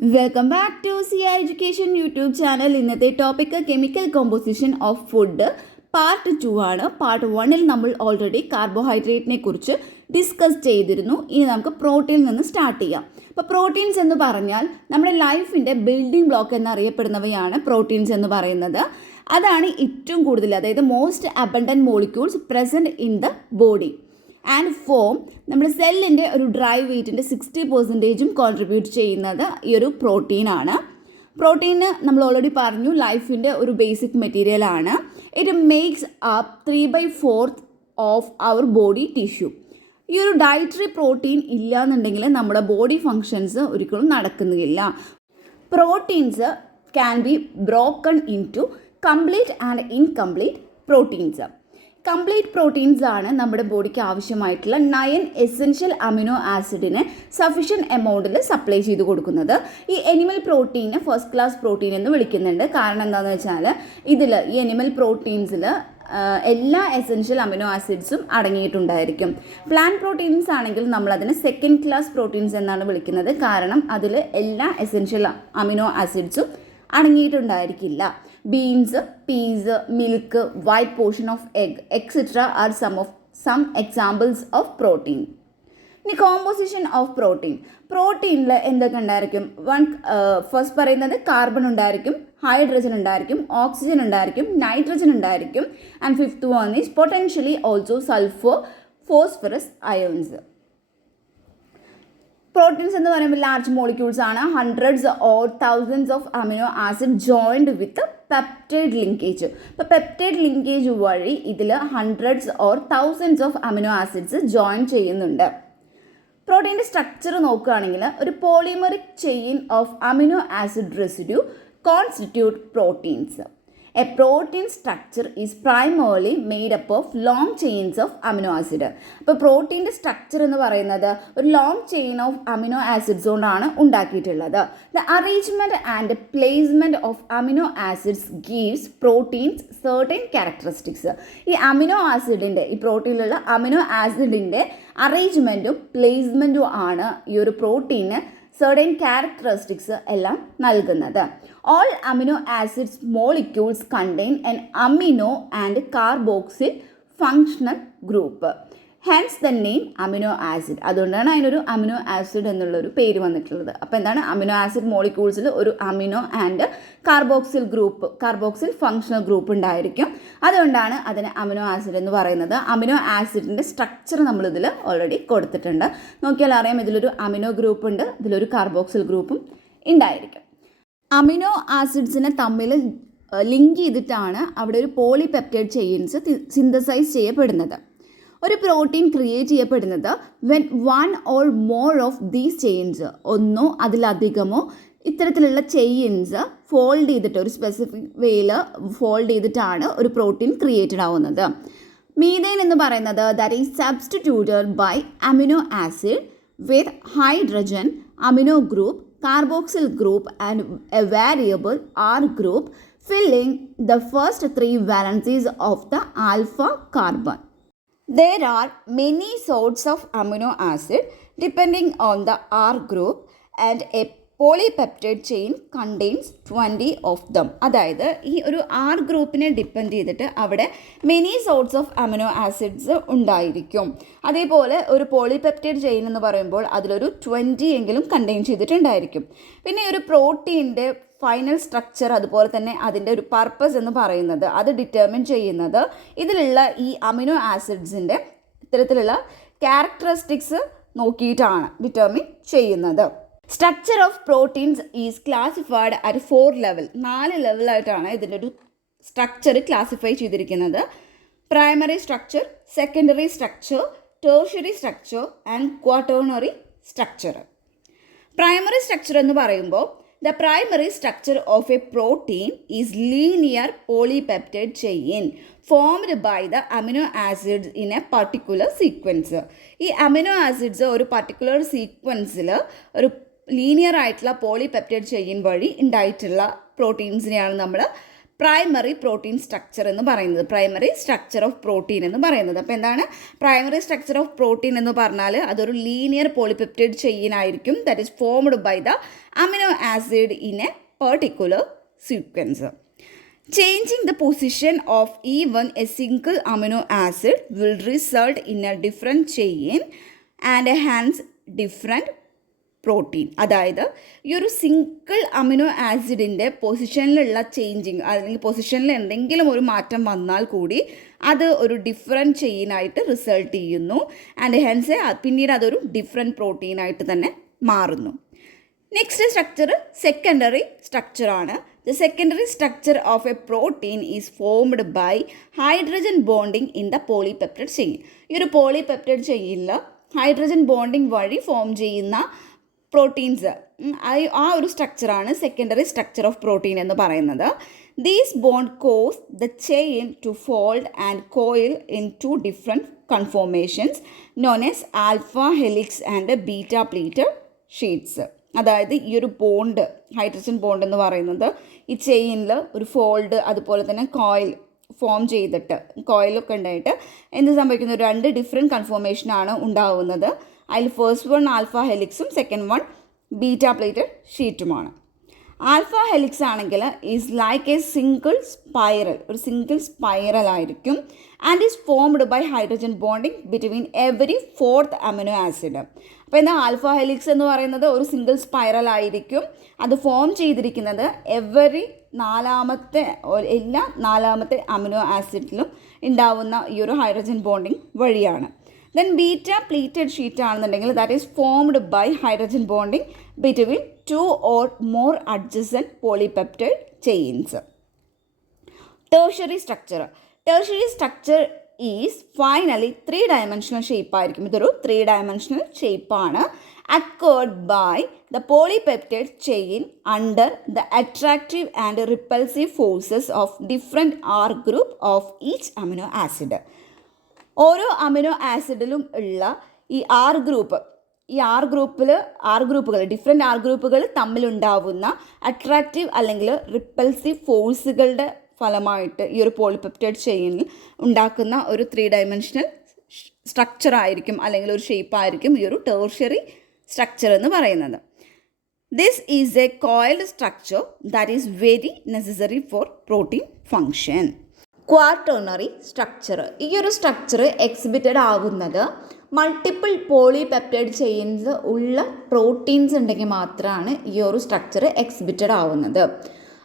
Welcome back to CI education YouTube channel. ഇന്നത്തെ topic chemical composition of food part 2 ആണ്. Part 1-ൽ നമ്മൾ already കാർബോഹൈഡ്രേറ്റിനെ കുറിച്ച് discuss ചെയ്തിരുന്നു. ഇനി നമുക്ക് പ്രോട്ടീനിൽ നിന്ന് സ്റ്റാർട്ട് ചെയ്യാം. അപ്പോൾ പ്രോട്ടീൻസ് എന്ന് പറഞ്ഞാൽ നമ്മുടെ ലൈഫിൻ്റെ ബിൽഡിംഗ് ബ്ലോക്ക് എന്നറിയപ്പെടുന്നവയാണ് പ്രോട്ടീൻസ് എന്ന് പറയുന്നത്. അതാണ് ഏറ്റവും കൂടുതൽ, അതായത് most abundant molecules present in the body and form നമ്മുടെ സെല്ലിൻ്റെ ഒരു ഡ്രൈ വെയ്റ്റിൻ്റെ 60% കോൺട്രിബ്യൂട്ട് ചെയ്യുന്നത് ഈ ഒരു പ്രോട്ടീനാണ്. പ്രോട്ടീന് നമ്മൾ ഓൾറെഡി പറഞ്ഞു ലൈഫിൻ്റെ ഒരു ബേസിക് മെറ്റീരിയലാണ്. It makes up 3/4 of our body tissue. ഈ ഒരു ഡയറ്ററി പ്രോട്ടീൻ ഇല്ല എന്നുണ്ടെങ്കിൽ നമ്മുടെ ബോഡി ഫങ്ഷൻസ് ഒരിക്കലും നടക്കുന്നില്ല. Proteins can be broken into complete and incomplete proteins. Complete proteins ആണ് നമ്മുടെ ബോഡിക്ക് ആവശ്യമായിട്ടുള്ള 9 എസെൻഷ്യൽ അമിനോ ആസിഡിനെ സഫീഷ്യൻറ്റ് എമൗണ്ടിൽ സപ്ലൈ ചെയ്ത് കൊടുക്കുന്നത്. ഈ എനിമൽ പ്രോട്ടീനെ ഫസ്റ്റ് ക്ലാസ് പ്രോട്ടീൻ എന്ന് വിളിക്കുന്നുണ്ട്. കാരണം എന്താണെന്ന് വെച്ചാൽ ഇതിൽ ഈ എനിമൽ പ്രോട്ടീൻസിൽ എല്ലാ എസെൻഷ്യൽ അമിനോ ആസിഡ്സും അടങ്ങിയിട്ടുണ്ടായിരിക്കും. പ്ലാന്റ് പ്രോട്ടീൻസ് ആണെങ്കിൽ നമ്മളതിനെ സെക്കൻഡ് ക്ലാസ് പ്രോട്ടീൻസ് എന്നാണ് വിളിക്കുന്നത്. കാരണം അതിൽ എല്ലാ എസെൻഷ്യൽ അമിനോ ആസിഡ്സും അടങ്ങിയിട്ടുണ്ടായിരിക്കില്ല. Beans, peas, milk, white portion of egg etcetera are some examples of protein. ഇനി കോമ്പോസിഷൻ ഓഫ് പ്രോട്ടീൻ. പ്രോട്ടീനിൽ എന്തൊക്കെ ഉണ്ടായിരിക്കും? ഫസ്റ്റ് പറയുന്നത് കാർബൺ ഉണ്ടായിരിക്കും, ഹൈഡ്രജൻ ഉണ്ടായിരിക്കും, ഓക്സിജൻ ഉണ്ടായിരിക്കും, നൈട്രജൻ ഉണ്ടായിരിക്കും, and fifth one is potentially also sulphur, phosphorus ions. Proteins എന്ന് പറയുമ്പോൾ ലാർജ് മോളിക്യൂൾസ് ആണ്. Hundreds or thousands of amino acid joined with peptide linkage. ഇപ്പോൾ പെപ്റ്റൈഡ് ലിങ്കേജ് വഴി ഇതിൽ hundreds or thousands of amino acids join ചെയ്യുന്നുണ്ട്. പ്രോട്ടീൻ്റെ structure നോക്കുകയാണെങ്കിൽ ഒരു polymeric chain of amino acid residue constitute proteins. A protein structure is primarily made up of long chains of amino acid. അപ്പോൾ പ്രോട്ടീൻ്റെ structure എന്ന് പറയുന്നത് ഒരു long chain of amino acids കൊണ്ടാണ് ഉണ്ടാക്കിയിട്ടുള്ളത്. The arrangement and placement of amino acids gives proteins certain characteristics. ഈ amino ആസിഡിൻ്റെ, ഈ പ്രോട്ടീനിലുള്ള amino ആസിഡിൻ്റെ അറേഞ്ച്മെൻറ്റും പ്ലേസ്മെൻറ്റും ആണ് ഈ ഒരു പ്രോട്ടീന് certain characteristics എല്ലാം നൽകുന്നത്. All amino acids molecules contain an amino and carboxyl functional group. Hence the name amino acid. അതുകൊണ്ടാണ് അതിനൊരു അമിനോ ആസിഡ് എന്നുള്ളൊരു പേര് വന്നിട്ടുള്ളത്. അപ്പോൾ എന്താണ്, അമിനോ ആസിഡ് മോളിക്യൂൾസിൽ ഒരു amino and carboxyl functional group ഉണ്ടായിരിക്കും. അതുകൊണ്ടാണ് അതിന് അമിനോ ആസിഡ് എന്ന് പറയുന്നത്. അമിനോ ആസിഡിൻ്റെ സ്ട്രക്ചർ നമ്മളിതിൽ ഓൾറെഡി കൊടുത്തിട്ടുണ്ട്. നോക്കിയാൽ അറിയാം, ഇതിലൊരു അമിനോ ഗ്രൂപ്പ് ഉണ്ട്, ഇതിലൊരു കാർബോക്സിൽ ഗ്രൂപ്പും ഉണ്ടായിരിക്കും. അമിനോ ആസിഡ്സിനെ തമ്മിൽ ലിങ്ക് ചെയ്തിട്ടാണ് അവിടെ ഒരു പോളിപെപ്റ്റൈഡ് ചെയിൻസ് സിന്തസൈസ് ചെയ്യപ്പെടുന്നത്. ഒരു പ്രോട്ടീൻ ക്രിയേറ്റ് ചെയ്യപ്പെടുന്നത് when one or more of these chains, ഒന്നോ അതിലധികമോ ഇത്തരത്തിലുള്ള ചെയിൻസ് ഫോൾഡ് ചെയ്തിട്ട് ഒരു സ്പെസിഫിക് വേയിൽ ഫോൾഡ് ചെയ്തിട്ടാണ് ഒരു പ്രോട്ടീൻ ക്രിയേറ്റഡ് ആവുന്നത്. മീഥേൻ എന്ന് പറയുന്നത് that is substituted by amino acid with hydrogen amino group, carboxyl group and a variable R group filling the first 3 valencies of the alpha carbon. There are many sorts of amino acid depending on the R group and a polypeptide chain contains 20 of them. അതായത് ഈ ഒരു R ഗ്രൂപ്പിനെ depend ചെയ്തിട്ട് അവിടെ many sorts of amino acids ഉണ്ടായിരിക്കും. അതേപോലെ ഒരു polypeptide chain എന്ന് പറയുമ്പോൾ അതിലൊരു 20 എങ്കിലും കണ്ടെയ്ൻ ചെയ്തിട്ടുണ്ടായിരിക്കും. പിന്നെ ഒരു പ്രോട്ടീൻ്റെ ഫൈനൽ സ്ട്രക്ചർ, അതുപോലെ തന്നെ അതിൻ്റെ ഒരു പർപ്പസ് എന്ന് പറയുന്നത് അത് ഡിറ്റർമിൻ ചെയ്യുന്നത് ഇതിലുള്ള ഈ അമിനോ ആസിഡ്സിൻ്റെ ഇത്തരത്തിലുള്ള ക്യാരക്ടറിസ്റ്റിക്സ് നോക്കിയിട്ടാണ് ഡിറ്റർമിൻ ചെയ്യുന്നത്. Structure of proteins is classified at 4 level. 4 ലെവലായിട്ടാണ് ഇതിൻ്റെ ഒരു സ്ട്രക്ചർ ക്ലാസിഫൈ ചെയ്തിരിക്കുന്നത്. Primary structure, secondary structure, tertiary structure and quaternary structure. Primary structure എന്ന് പറയുമ്പോൾ the primary structure of a protein is linear polypeptide chain formed by the amino acids in a particular sequence. ഈ amino acids ഒരു particular സീക്വൻസിൽ ഒരു linear ആയിട്ടുള്ള polypeptide chain വഴി ഉണ്ടായിട്ടുള്ള പ്രോട്ടീൻസിനെയാണ് നമ്മൾ primary protein structure എന്ന് പറയുന്നത്, പ്രൈമറി സ്ട്രക്ചർ ഓഫ് പ്രോട്ടീൻ എന്ന് പറയുന്നത്. അപ്പോൾ എന്താണ് പ്രൈമറി സ്ട്രക്ചർ ഓഫ് പ്രോട്ടീൻ എന്ന് പറഞ്ഞാൽ അതൊരു ലീനിയർ പോളിപെപ്റ്റൈഡ് ചെയിൻ ആയിരിക്കും, that is formed by the amino acid in a particular sequence. Changing the position of even a single amino acid will result in a different chain and hence different protein. അതായത് ഈ ഒരു single amino ആസിഡിൻ്റെ പൊസിഷനിലുള്ള changing അല്ലെങ്കിൽ പൊസിഷനിൽ എന്തെങ്കിലും ഒരു മാറ്റം വന്നാൽ കൂടി അത് ഒരു ഡിഫറെൻറ്റ് ചെയിനായിട്ട് റിസൾട്ട് ചെയ്യുന്നു. ആൻഡ് ഹെൻസ് പിന്നീട് അതൊരു ഡിഫറെൻറ്റ് പ്രോട്ടീനായിട്ട് തന്നെ മാറുന്നു. നെക്സ്റ്റ് സ്ട്രക്ചർ സെക്കൻഡറി സ്ട്രക്ചറാണ്. The secondary structure of a protein is formed by hydrogen bonding in the polypeptide chain. ഈ ഒരു പോളിപെപ്റ്റൈഡ് ചെയിനിൽ ഹൈഡ്രജൻ ബോണ്ടിങ് വഴി ഫോം ചെയ്യുന്ന പ്രോട്ടീൻസ്, ആ ഒരു സ്ട്രക്ചറാണ് സെക്കൻഡറി സ്ട്രക്ചർ ഓഫ് പ്രോട്ടീൻ എന്ന് പറയുന്നത്. These bond cause the chain to fold and coil into different conformations known as alpha helix and beta pleated sheets. അതായത് ഈ ഒരു ബോണ്ട്, ഹൈഡ്രജൻ ബോണ്ട് എന്ന് പറയുന്നത് ഈ ചെയിനിൽ ഒരു ഫോൾഡ് അതുപോലെ തന്നെ കോയിൽ ഫോം ചെയ്തിട്ട്, കോയിലൊക്കെ ഉണ്ടായിട്ട് എന്ത് സംഭവിക്കുന്നു, രണ്ട് ഡിഫറെൻറ്റ് കൺഫോർമേഷനാണ് ഉണ്ടാവുന്നത്. അതിൽ ഫസ്റ്റ് വൺ ആൽഫ ഹെലിക്സും സെക്കൻഡ് വൺ ബീറ്റ പ്ലേറ്റഡ് ഷീറ്റുമാണ്. ആൽഫ ഹെലിക്സ് ആണെങ്കിൽ is like a single spiral, ഒരു സിംഗിൾ സ്പൈറൽ ആയിരിക്കും. And is formed by hydrogen bonding between every fourth amino acid. അപ്പോൾ എന്താ ആൽഫ ഹെലിക്സ് എന്ന് പറയുന്നത് ഒരു സിംഗിൾ സ്പൈറൽ ആയിരിക്കും. അത് ഫോം ചെയ്തിരിക്കുന്നത് എല്ലാ നാലാമത്തെ അമിനോ ആസിഡിലും ഉണ്ടാവുന്ന ഈ ഒരു ഹൈഡ്രജൻ ബോണ്ടിങ് വഴിയാണ്. ദെൻ ബീറ്റ പ്ലീറ്റഡ് ഷീറ്റ് ആണെന്നുണ്ടെങ്കിൽ that is formed by hydrogen bonding between 2 or more adjacent polypeptide chains. Tertiary structure is finally 3-dimensional shape ആയിരിക്കും. ഇതൊരു 3-dimensional shape ആണ്, occurred by the polypeptide chain under the attractive and repulsive forces of different R group of each amino acid. ഓരോ amino ആസിഡിലും ഉള്ള ഈ R ഗ്രൂപ്പുകൾ different R ഗ്രൂപ്പുകൾ തമ്മിലുണ്ടാവുന്ന attractive അല്ലെങ്കിൽ repulsive ഫോഴ്സുകളുടെ ഫലമായിട്ട് ഈ ഒരു പോളിപെപ്റ്റൈഡ് ചെയിനിൽ ഉണ്ടാക്കുന്ന ഒരു 3-dimensional സ്ട്രക്ചർ ആയിരിക്കും അല്ലെങ്കിൽ ഒരു ഷേപ്പ് ആയിരിക്കും ഈ ഒരു ടെർഷ്യറി സ്ട്രക്ചർ എന്ന് പറയുന്നത്. This is a coiled structure that is very necessary for protein function. Quaternary structure, ഈ ഒരു സ്ട്രക്ചർ എക്സിബിറ്റഡ് ആകുന്നത് മൾട്ടിപ്പിൾ പോളിപെപ്റ്റൈഡ് ചെയിൻസ് ഉള്ള പ്രോട്ടീൻസ് ഉണ്ടെങ്കിൽ മാത്രമാണ് ഈ ഒരു സ്ട്രക്ചർ എക്സിബിറ്റഡ് ആവുന്നത്.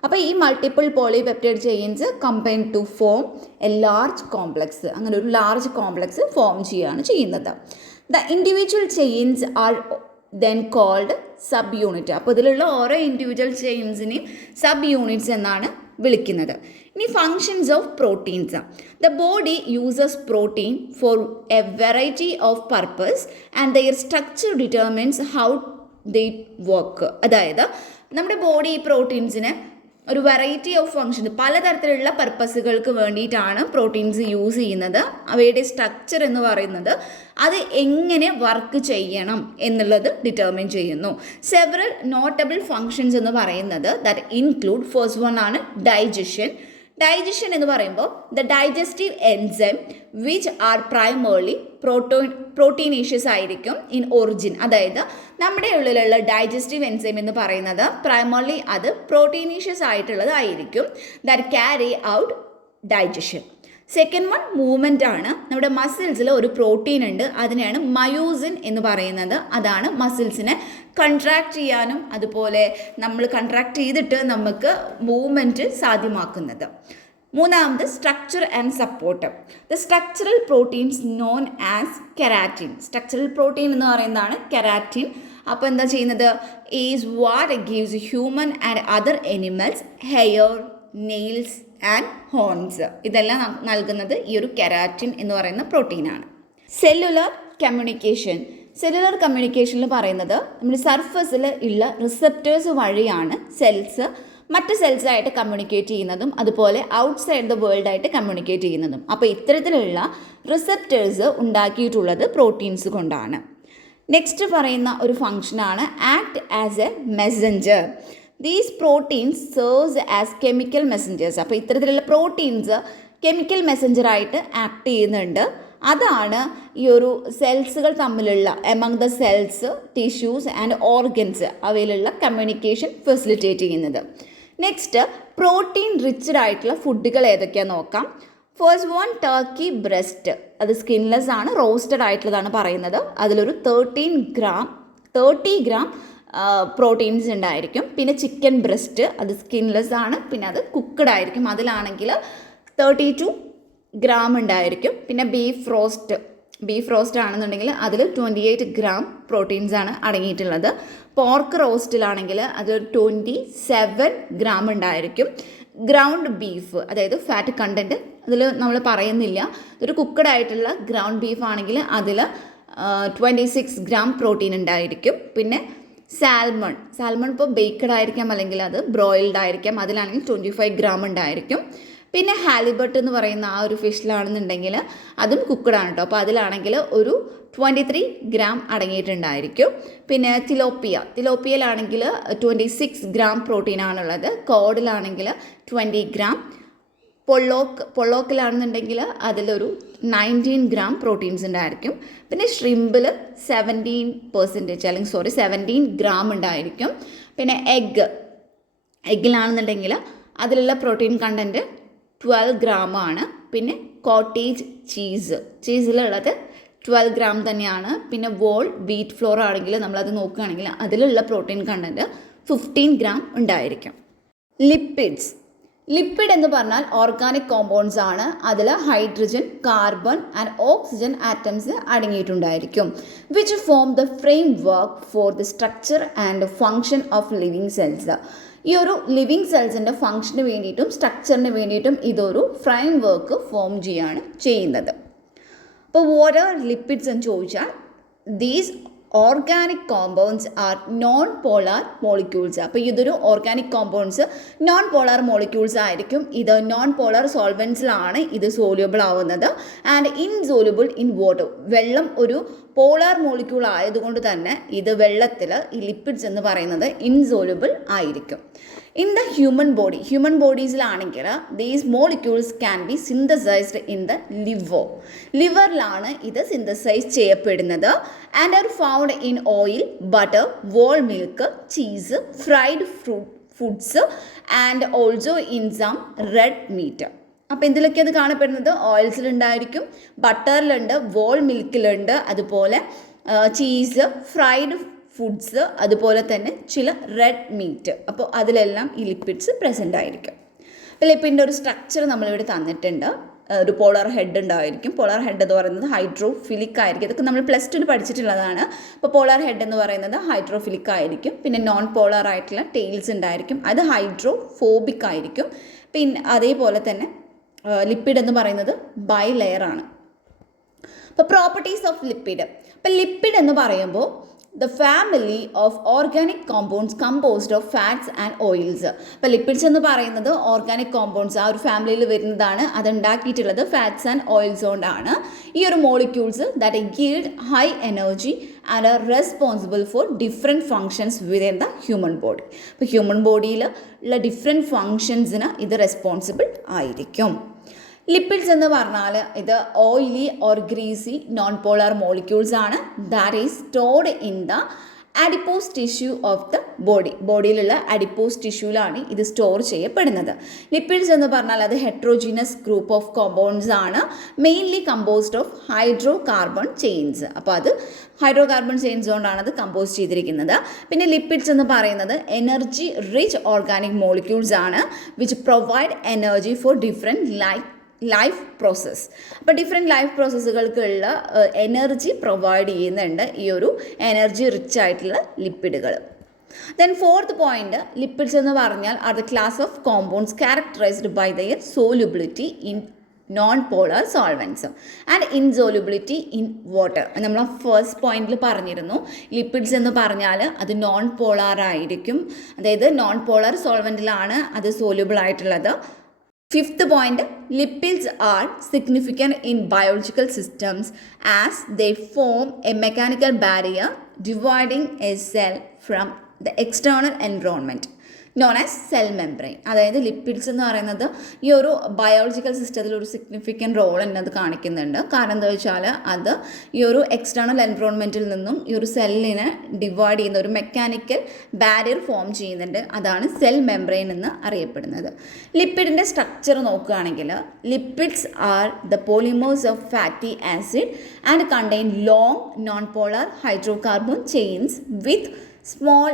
അപ്പോൾ ഈ multiple polypeptide chains combine to form a large complex, അങ്ങനെ ഒരു ലാർജ് കോംപ്ലക്സ് ഫോം ചെയ്യുകയാണ് ചെയ്യുന്നത്. The individual chains are then called subunit. അപ്പോൾ ഇതിലുള്ള ഓരോ ഇൻഡിവിജ്വൽ ചെയിൻസിനെയും സബ് യൂണിറ്റ്സ് എന്നാണ് വിളിക്കുന്നത്. ഇനി functions of proteins. The body uses protein for a variety of purpose and their structure determines how they work. അതായത് നമ്മുടെ ബോഡി ഈ പ്രോട്ടീൻസിനെ ഒരു വെറൈറ്റി ഓഫ് ഫങ്ഷൻ, പലതരത്തിലുള്ള പർപ്പസുകൾക്ക് വേണ്ടിയിട്ടാണ് പ്രോട്ടീൻസ് യൂസ് ചെയ്യുന്നത്. അവയുടെ സ്ട്രക്ചർ എന്ന് പറയുന്നത് അത് എങ്ങനെ വർക്ക് ചെയ്യണം എന്നുള്ളത് ഡിറ്റർമിൻ ചെയ്യുന്നു. സെവറൽ നോട്ടബിൾ ഫങ്ഷൻസ് എന്ന് പറയുന്നത് ദാറ്റ് ഇൻക്ലൂഡ് ഫസ്റ്റ് വൺ ആണ് ഡൈജഷൻ. ഡൈജഷൻ എന്ന് പറയുമ്പോൾ the digestive enzyme which are primarily proteinaceous ആയിരിക്കും ഇൻ ഒറിജിൻ. അതായത് നമ്മുടെ ഉള്ളിലുള്ള ഡൈജസ്റ്റീവ് എൻസൈം എന്ന് പറയുന്നത് പ്രൈമർലി അത് പ്രോട്ടീനേഷ്യസ് ആയിട്ടുള്ളതായിരിക്കും that carry out digestion. Second one movement ആണ്. നമ്മുടെ മസിൽസിൽ ഒരു പ്രോട്ടീൻ ഉണ്ട്, അതിനെയാണ് മയോസിൻ എന്ന് പറയുന്നത്. അതാണ് മസിൽസിനെ കൺട്രാക്ട് ചെയ്യാനും അതുപോലെ നമ്മൾ കൺട്രാക്ട് ചെയ്തിട്ട് നമുക്ക് മൂവ്മെൻറ്റ് സാധ്യമാക്കുന്നത്. മൂന്നാമത് structure and support. The structural proteins known as keratin. Structural protein എന്ന് പറയുന്നതാണ് കെരാറ്റിൻ. അപ്പോൾ എന്താ ചെയ്യുന്നത്, is what gives human and other animals hair, nails and horns. ഇതെല്ലാം നൽകുന്നത് ഈ ഒരു കെരാറ്റിൻ എന്ന് പറയുന്ന പ്രോട്ടീനാണ്. Cellular communication. സെല്ലുലർ കമ്മ്യൂണിക്കേഷനിൽ പറയുന്നത് നമ്മുടെ സർഫസിൽ ഉള്ള റിസപ്റ്റേഴ്സ് വഴിയാണ് സെൽസ് മറ്റ് സെൽസായിട്ട് കമ്മ്യൂണിക്കേറ്റ് ചെയ്യുന്നതും അതുപോലെ ഔട്ട്സൈഡ് ദ വേൾഡ് ആയിട്ട് കമ്മ്യൂണിക്കേറ്റ് ചെയ്യുന്നതും. അപ്പോൾ ഇത്തരത്തിലുള്ള റിസപ്റ്റേഴ്സ് ഉണ്ടാക്കിയിട്ടുള്ളത് പ്രോട്ടീൻസ് കൊണ്ടാണ്. നെക്സ്റ്റ് പറയുന്ന ഒരു ഫങ്ഷനാണ് act as a messenger. These proteins serves as chemical messengers. അപ്പോൾ ഇത്തരത്തിലുള്ള പ്രോട്ടീൻസ് കെമിക്കൽ മെസ്സഞ്ചറായിട്ട് ആക്ട് ചെയ്യുന്നുണ്ട്. അതാണ് ഈ ഒരു സെൽസുകൾ തമ്മിലുള്ള among the cells, tissues and organs അവയിലുള്ള കമ്മ്യൂണിക്കേഷൻ ഫെസിലിറ്റേറ്റ് ചെയ്യുന്നത്. നെക്സ്റ്റ്, പ്രോട്ടീൻ റിച്ച്ഡ് ആയിട്ടുള്ള ഫുഡുകൾ ഏതൊക്കെയാണെന്ന് നോക്കാം. First one, turkey breast. അത് സ്കിൻലെസ് ആണ്, റോസ്റ്റഡ് ആയിട്ടുള്ളതാണ് പറയുന്നത്. അതിലൊരു 30 ഗ്രാം പ്രോട്ടീൻസ് ഉണ്ടായിരിക്കും. പിന്നെ ചിക്കൻ ബ്രസ്റ്റ്, അത് സ്കിൻലെസ് ആണ്, പിന്നെ അത് കുക്ക്ഡ് ആയിരിക്കും. അതിലാണെങ്കിൽ 32 ഗ്രാം ഉണ്ടായിരിക്കും. പിന്നെ ബീഫ് റോസ്റ്റ് ആണെന്നുണ്ടെങ്കിൽ അതിൽ 28 ഗ്രാം പ്രോട്ടീൻസ് ആണ് അടങ്ങിയിട്ടുള്ളത്. പോർക്ക് റോസ്റ്റിലാണെങ്കിൽ അത് 27 ഗ്രാം ഉണ്ടായിരിക്കും. ഗ്രൗണ്ട് ബീഫ്, അതായത് ഫാറ്റ് കണ്ടൻറ്റ് അതിൽ നമ്മൾ പറയുന്നില്ല. ഇതൊരു കുക്കഡ് ആയിട്ടുള്ള ഗ്രൗണ്ട് ബീഫ് ആണെങ്കിൽ അതിൽ 26 ഗ്രാം പ്രോട്ടീൻ ഉണ്ടായിരിക്കും. പിന്നെ സാൽമൺ ഇപ്പോൾ ബേക്കഡ് ആയിരിക്കാം, അല്ലെങ്കിൽ അത് ബ്രോയിൽഡ് ആയിരിക്കാം. അതിലാണെങ്കിൽ 25 ഗ്രാം ഉണ്ടായിരിക്കും. പിന്നെ ഹാലിബട്ട് എന്ന് പറയുന്ന ആ ഒരു ഫിഷിലാണെന്നുണ്ടെങ്കിൽ അതും കുക്കഡാണ് കേട്ടോ. അപ്പോൾ അതിലാണെങ്കിൽ ഒരു 23 ഗ്രാം അടങ്ങിയിട്ടുണ്ടായിരിക്കും. പിന്നെ തിലോപ്പിയയിലാണെങ്കിൽ 26 ഗ്രാം പ്രോട്ടീനാണുള്ളത്. കോഡിലാണെങ്കിൽ 20 ഗ്രാം. പൊള്ളോക്കിലാണെന്നുണ്ടെങ്കിൽ അതിലൊരു 19 ഗ്രാം പ്രോട്ടീൻസ് ഉണ്ടായിരിക്കും. പിന്നെ ഷ്രിമ്പിൽ 17 ഗ്രാം ഉണ്ടായിരിക്കും. പിന്നെ എഗ്ഗിലാണെന്നുണ്ടെങ്കിൽ അതിലുള്ള പ്രോട്ടീൻ കണ്ടൻറ്റ് 12 ഗ്രാമാണ്. പിന്നെ കോട്ടേജ് ചീസിലുള്ളത് 12 ഗ്രാം തന്നെയാണ്. പിന്നെ വീറ്റ് ഫ്ലോർ ആണെങ്കിൽ നമ്മളത് നോക്കുകയാണെങ്കിൽ അതിലുള്ള പ്രോട്ടീൻ കണ്ടൻറ്റ് 15 ഗ്രാം ഉണ്ടായിരിക്കും. ലിപ്പിഡ് എന്ന് പറഞ്ഞാൽ ഓർഗാനിക് കോമ്പൗണ്ട്സ് ആണ്. അതിൽ hydrogen, carbon and oxygen atoms അടങ്ങിയിട്ടുണ്ടായിരിക്കും. Which form the framework for the structure and function of living cells. ഈ ഒരു ലിവിങ് സെൽസിൻ്റെ ഫങ്ഷന് വേണ്ടിയിട്ടും സ്ട്രക്ചറിന് വേണ്ടിയിട്ടും ഇതൊരു ഫ്രെയിം വർക്ക് ഫോം ചെയ്യുന്നത്. അപ്പോൾ വാട്ട് ആർ ലിപ്പിഡ്സ് എന്ന് ചോദിച്ചാൽ, these organic compounds R non polar molecules. അപ്പോൾ ഇതൊരു organic compounds non polar molecules ആയിരിക്കും. ഇത് നോൺ പോളാർ സോൾവെൻസിലാണ് ഇത് സോല്യൂബിൾ ആവുന്നത്. And insoluble in water. വെള്ളം ഒരു പോളാർ മോളിക്യൂൾ ആയതുകൊണ്ട് തന്നെ ഇത് വെള്ളത്തിൽ ഈ ലിപ്പിഡ്സ് എന്ന് പറയുന്നത് ഇൻസോല്യൂബിൾ ആയിരിക്കും. ഇൻ ദ ഹ്യൂമൻ ബോഡീസിലാണെങ്കിൽ these molecules can be synthesised in the ലിവറിലാണ് ഇത് സിന്തസൈസ് ചെയ്യപ്പെടുന്നത്. And are found in oil, butter, whole milk, cheese, fried foods and also in some red meat. അപ്പോൾ ഇതിലൊക്കെ അത് കാണപ്പെടുന്നത് ഓയിൽസിലുണ്ടായിരിക്കും, ബട്ടറിലുണ്ട്, വോൾ മിൽക്കിലുണ്ട്, അതുപോലെ ചീസ്, ഫ്രൈഡ് ഫുഡ്സ്, അതുപോലെ തന്നെ ചില റെഡ് മീറ്റ്. അപ്പോൾ അതിലെല്ലാം ഈ ലിപ്പിഡ്സ് പ്രസൻ്റ് ആയിരിക്കും. അപ്പോൾ ലിപ്പിഡിൻ്റെ ഒരു സ്ട്രക്ചർ നമ്മളിവിടെ തന്നിട്ടുണ്ട്. ഒരു പോളാർ ഹെഡ് ഉണ്ടായിരിക്കും. പോളാർ ഹെഡ് എന്ന് പറയുന്നത് ഹൈഡ്രോഫിലിക് ആയിരിക്കും. ഇതൊക്കെ നമ്മൾ +2 പഠിച്ചിട്ടുള്ളതാണ്. അപ്പോൾ പോളാർ ഹെഡ് എന്ന് പറയുന്നത് ഹൈഡ്രോഫിലിക് ആയിരിക്കും. പിന്നെ നോൺ പോളാർ ആയിട്ടുള്ള ടെയിൽസ് ഉണ്ടായിരിക്കും, അത് ഹൈഡ്രോഫോബിക് ആയിരിക്കും. പിന്നെ അതേപോലെ തന്നെ ലിപ്പിഡ് എന്ന് പറയുന്നത് ബൈ ലെയർ ആണ്. അപ്പോൾ പ്രോപ്പർട്ടീസ് ഓഫ് ലിപ്പിഡ്. അപ്പോൾ ലിപ്പിഡ് എന്ന് പറയുമ്പോൾ the family of organic compounds composed of fats and oils. അപ്പോൾ ലിപ്പിഡ്സ് എന്ന് പറയുന്നത് ഓർഗാനിക് കോമ്പൗണ്ട്സ് ആ ഒരു ഫാമിലിയിൽ വരുന്നതാണ്. അതുണ്ടാക്കിയിട്ടുള്ളത് ഫാറ്റ്സ് ആൻഡ് ഓയിൽസ് കൊണ്ടാണ്. ഈ ഒരു molecules that yield high energy and are responsible for different functions within the human body. അപ്പോൾ ഹ്യൂമൻ ബോഡിയിൽ ഉള്ള ഡിഫറെൻറ്റ് ഫങ്ഷൻസിന് ഇത് റെസ്പോൺസിബിൾ ആയിരിക്കും. ലിപ്പിഡ്സ് എന്ന് പറഞ്ഞാൽ ഇത് oily or greasy non polar molecules ആണ്. That is stored in the adipose tissue of the ബോഡിയിലുള്ള അഡിപ്പോസ് ടിഷ്യൂലാണ് ഇത് സ്റ്റോർ ചെയ്യപ്പെടുന്നത്. ലിപ്പിഡ്സ് എന്ന് പറഞ്ഞാൽ അത് ഹെട്രോജീനസ് ഗ്രൂപ്പ് ഓഫ് കോമ്പൗണ്ട്സ് ആണ്, mainly composed of hydrocarbon chains. അപ്പോൾ അത് ഹൈഡ്രോ കാർബൺ ചെയിൻസ് കൊണ്ടാണ് അത് കമ്പോസ് ചെയ്തിരിക്കുന്നത്. പിന്നെ ലിപ്പിഡ്സ് എന്ന് പറയുന്നത് എനർജി റിച്ച് ഓർഗാനിക് മോളിക്യൂൾസ് ആണ്, which provide energy for different life process. അപ്പോൾ ഡിഫറെൻറ്റ് ലൈഫ് പ്രോസസ്സുകൾക്കുള്ള എനർജി പ്രൊവൈഡ് ചെയ്യുന്നുണ്ട് ഈ ഒരു എനർജി റിച്ച് ആയിട്ടുള്ള ലിപ്പിഡുകൾ. ദെൻ ഫോർത്ത് പോയിന്റ്, ലിപ്പിഡ്സ് എന്ന് പറഞ്ഞാൽ are the class of compounds characterised by their solubility in non polar solvents and insolubility in water. നമ്മൾ ഫസ്റ്റ് പോയിന്റിൽ പറഞ്ഞിരുന്നു ലിപ്പിഡ്സ് എന്ന് പറഞ്ഞാൽ അത് നോൺ പോളാർ ആയിരിക്കും, അതായത് നോൺ പോളാർ സോൾവെൻറ്റിലാണ് അത് സോലുബിൾ ആയിട്ടുള്ളത്. Fifth point, lipids are significant in biological systems as they form a mechanical barrier dividing a cell from the external environment. Known as cell membrane. അതായത് lipids എന്ന് പറയുന്നത് ഈ ഒരു biological സിസ്റ്റത്തിൽ ഒരു സിഗ്നിഫിക്കൻറ്റ് റോൾ തന്നെ അത് കാണിക്കുന്നുണ്ട്. കാരണം എന്താ വെച്ചാൽ അത് ഈ ഒരു എക്സ്റ്റേണൽ എൻവറോൺമെൻറ്റിൽ നിന്നും ഈ ഒരു സെല്ലിനെ ഡിവൈഡ് ചെയ്യുന്ന ഒരു മെക്കാനിക്കൽ ബാരിയർ ഫോം ചെയ്യുന്നുണ്ട്. അതാണ് സെൽ മെംബ്രെയിൻ എന്ന് അറിയപ്പെടുന്നത്. ലിപ്പിഡിൻ്റെ സ്ട്രക്ചർ നോക്കുകയാണെങ്കിൽ lipids are the polymers of fatty acid and contain long non polar hydrocarbon chains with small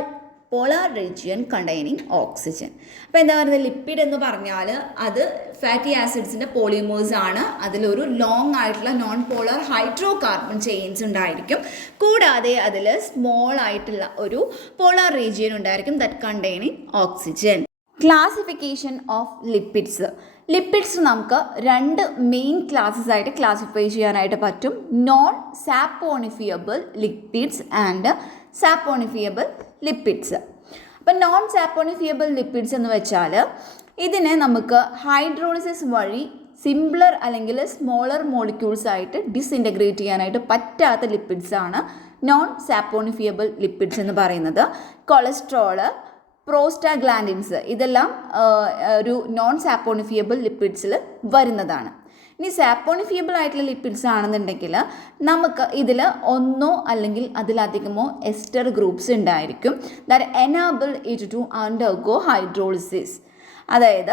polar region containing oxygen. അപ്പോൾ എന്താ പറയുന്നത്, ലിപ്പിഡ് എന്ന് പറഞ്ഞാൽ അത് ഫാറ്റി ആസിഡ്സിൻ്റെ പോളിമേഴ്സ് ആണ്. അതിലൊരു ലോങ് ആയിട്ടുള്ള non polar hydrocarbon chains ഉണ്ടായിരിക്കും. കൂടാതെ അതിൽ സ്മോൾ ആയിട്ടുള്ള ഒരു പോളാർ റീജിയൻ ഉണ്ടായിരിക്കും that containing oxygen. Classification of lipids. Lipids നമുക്ക് രണ്ട് മെയിൻ ക്ലാസ്സസ് ആയിട്ട് ക്ലാസിഫൈ ചെയ്യാനായിട്ട് പറ്റും. Non saponifiable lipids and saponifiable lipids. അപ്പം നോൺ സാപ്പോണിഫിയബിൾ ലിപ്പിഡ്സ് എന്ന് വെച്ചാൽ ഇതിനെ നമുക്ക് ഹൈഡ്രോളിസിസ് വഴി സിംപ്ലർ അല്ലെങ്കിൽ സ്മോളർ മോളിക്യൂൾസ് ആയിട്ട് ഡിസിൻറ്റഗ്രേറ്റ് ചെയ്യാനായിട്ട് പറ്റാത്ത ലിപ്പിഡ്സ് ആണ് നോൺ സാപ്പോണിഫിയബിൾ ലിപ്പിഡ്സ് എന്ന് പറയുന്നത്. കൊളസ്ട്രോള്, പ്രോസ്റ്റാഗ്ലാൻഡിൻസ് ഇതെല്ലാം ഒരു നോൺ സാപ്പോണിഫിയബിൾ ലിപ്പിഡ്സിൽ വരുന്നതാണ്. ഇനി സാപ്പോണിഫിയബിൾ ആയിട്ടുള്ള ലിപ്പിഡ്സ് ആണെന്നുണ്ടെങ്കിൽ നമുക്ക് ഇതിൽ ഒന്നോ അല്ലെങ്കിൽ അതിലധികമോ എസ്റ്റർ ഗ്രൂപ്പ്സ് ഉണ്ടായിരിക്കും that enable it to undergo hydrolysis. അതായത്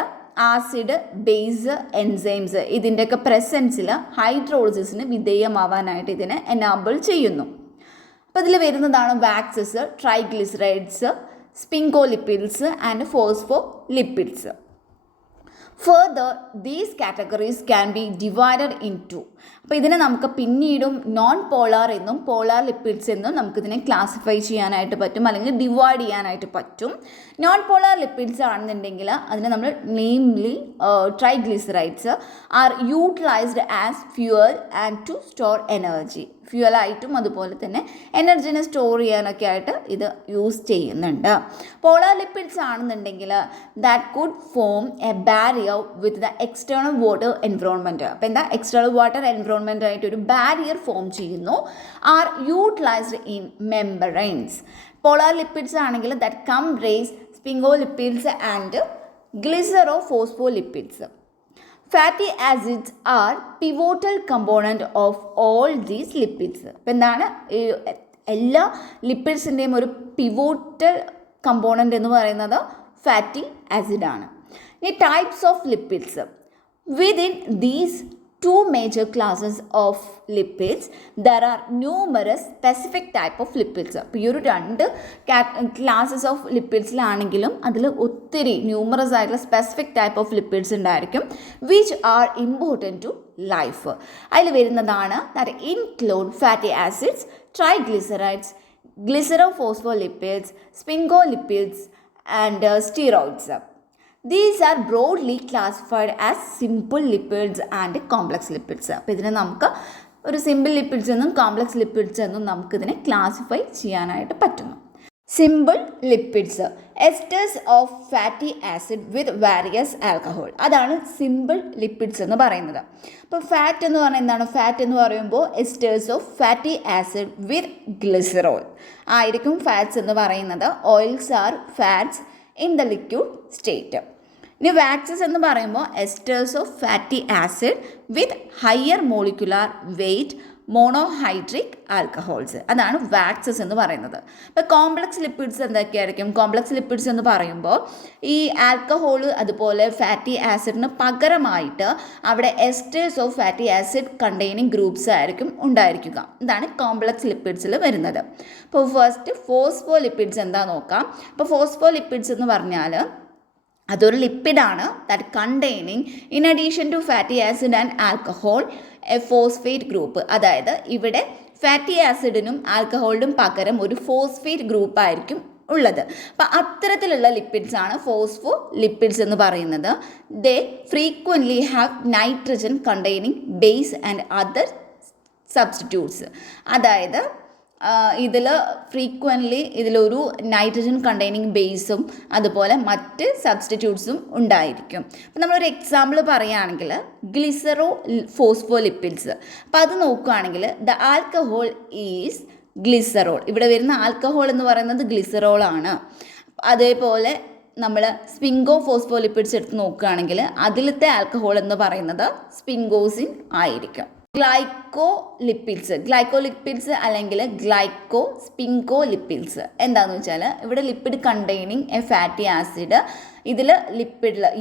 ആസിഡ്, ബേസ്, എൻസൈംസ് ഇതിൻ്റെയൊക്കെ പ്രസൻസിൽ ഹൈഡ്രോളിസിസിന് വിധേയമാവാനായിട്ട് ഇതിനെ എനാബിൾ ചെയ്യുന്നു. അപ്പോൾ ഇതിൽ വരുന്നതാണ് waxes, triglycerides, sphingolipids and phospholipids. Further, these categories can be divided into. അപ്പോൾ ഇതിനെ നമുക്ക് പിന്നീടും നോൺ പോളാർ എന്നും പോളാർ ലിപ്പിഡ്സ് എന്നും നമുക്കിതിനെ ക്ലാസിഫൈ ചെയ്യാനായിട്ട് പറ്റും, അല്ലെങ്കിൽ ഡിവൈഡ് ചെയ്യാനായിട്ട് പറ്റും. നോൺ പോളാർ ലിപ്പിഡ്സ് ആണെന്നുണ്ടെങ്കിൽ അതിനെ നമ്മൾ namely triglycerides are utilised as fuel and to store energy. ഫ്യൂവലായിട്ടും അതുപോലെ തന്നെ എനർജിനെ സ്റ്റോർ ചെയ്യാനൊക്കെ ആയിട്ട് ഇത് യൂസ് ചെയ്യുന്നുണ്ട്. പോളാർ ലിപ്പിഡ്സ് ആണെന്നുണ്ടെങ്കിൽ that could form a barrier with the external water environment. അപ്പോൾ എന്താ, എക്സ്റ്റേണൽ വാട്ടർ എൻവറോൺമെൻറ്റ് ആയിട്ട് ഒരു ബാരിയർ ഫോം ചെയ്യുന്നു. Are utilised in membranes. Polar lipids ആണെങ്കിൽ that comprise sphingolipids and glycerophospholipids. Fatty acids are pivotal component of all these lipids. അപ്പോൾ എന്താണ്, എല്ലാ ലിപ്പിഡ്സിൻ്റെയും ഒരു പിവോട്ടൽ കമ്പോണൻ്റ് എന്ന് പറയുന്നത് ഫാറ്റി ആസിഡാണ്. ഇനി types of lipids. Within these two major classes of lipids there are numerous specific type of lipids. അപ്പോൾ ഈ ഒരു രണ്ട് ക്ലാസസ് ഓഫ് ലിപ്പിഡ്സിലാണെങ്കിലും അതിൽ ഒത്തിരി ന്യൂമറസ് ആയിട്ടുള്ള സ്പെസിഫിക് ടൈപ്പ് ഓഫ് ലിപ്പിഡ്സ് ഉണ്ടായിരിക്കും which are important to life. അതിൽ വരുന്നതാണ് that include fatty acids, triglycerides, glycerophospholipids, sphingolipids and steroids. These are broadly classified as simple lipids and complex lipids. അപ്പോൾ ഇതിനെ നമുക്ക് ഒരു സിമ്പിൾ ലിപ്പിഡ്സ് എന്നും complex lipids എന്നും നമുക്കിതിനെ ക്ലാസിഫൈ ചെയ്യാനായിട്ട് പറ്റുന്നു. Simple lipids, എസ്റ്റേഴ്സ് of fatty acid with various alcohol. അതാണ് സിമ്പിൾ ലിപ്പിഡ്സ് എന്ന് പറയുന്നത്. അപ്പോൾ ഫാറ്റ് എന്ന് പറഞ്ഞാൽ എന്താണ്, ഫാറ്റ് എന്ന് പറയുമ്പോൾ esters of fatty acid with glycerol ആയിരിക്കും ഫാറ്റ്സ് എന്ന് പറയുന്നത്. Oils are fats in the liquid state. ഇനി വാക്സസ് എന്ന് പറയുമ്പോൾ esters of fatty acid with higher molecular weight monohydric alcohols, അതാണ് വാക്സസ് എന്ന് പറയുന്നത്. ഇപ്പോൾ കോംപ്ലക്സ് ലിപ്പിഡ്സ് എന്തൊക്കെയായിരിക്കും? കോംപ്ലക്സ് ലിപ്പിഡ്സ് എന്ന് പറയുമ്പോൾ ഈ ആൽക്കഹോൾ അതുപോലെ ഫാറ്റി ആസിഡിന് പകരമായിട്ട് അവിടെ esters of fatty acid containing groups ആയിരിക്കും ഉണ്ടായിരിക്കുക. ഇതാണ് കോംപ്ലക്സ് ലിപ്പിഡ്സിൽ വരുന്നത്. ഇപ്പോൾ ഫസ്റ്റ് ഫോസ്ഫോലിപ്പിഡ്സ് എന്താ നോക്കാം. ഇപ്പോൾ ഫോസ്ഫോലിപ്പിഡ്സ് എന്ന് പറഞ്ഞാൽ അതൊരു ലിപ്പിഡാണ് that containing in addition to fatty acid and alcohol a phosphate group. അതായത് ഇവിടെ ഫാറ്റി ആസിഡിനും ആൽക്കഹോളിനും പകരം ഒരു ഫോസ്ഫേറ്റ് ഗ്രൂപ്പ് ആയിരിക്കും ഉള്ളത്. അപ്പം അത്തരത്തിലുള്ള ലിപ്പിഡ്സ് ആണ് ഫോസ്ഫോ ലിപ്പിഡ്സ് എന്ന് പറയുന്നത്. They frequently have nitrogen containing base and other substitutes. അതായത് ഇതിൽ ഫ്രീക്വൻ്റ്ലി ഇതിലൊരു നൈട്രജൻ കണ്ടെയ്നിങ് ബേസും അതുപോലെ മറ്റ് സബ്സ്റ്റിറ്റ്യൂട്ട്സും ഉണ്ടായിരിക്കും. അപ്പോൾ നമ്മളൊരു എക്സാമ്പിൾ പറയുകയാണെങ്കിൽ ഗ്ലിസറോ ഫോസ്ഫോലിപ്പിഡ്സ്. അപ്പോൾ അത് നോക്കുകയാണെങ്കിൽ ദ ആൽക്കഹോൾ ഈസ് ഗ്ലിസറോൾ. ഇവിടെ വരുന്ന ആൽക്കഹോൾ എന്ന് പറയുന്നത് ഗ്ലിസറോൾ ആണ്. അതേപോലെ നമ്മൾ സ്പിംഗോ ഫോസ്ഫോലിപ്പിഡ്സ് എടുത്ത് നോക്കുകയാണെങ്കിൽ അതിലത്തെ ആൽക്കഹോൾ എന്ന് പറയുന്നത് സ്പിംഗോസിൻ ആയിരിക്കും. ഗ്ലൈക്കോലിപ്പിഡ്സ് അല്ലെങ്കിൽ ഗ്ലൈക്കോ സ്പിംഗോ ലിപ്പിഡ്സ് എന്താണെന്ന് വെച്ചാൽ ഇവിടെ lipid containing A fatty acid. ഇതിൽ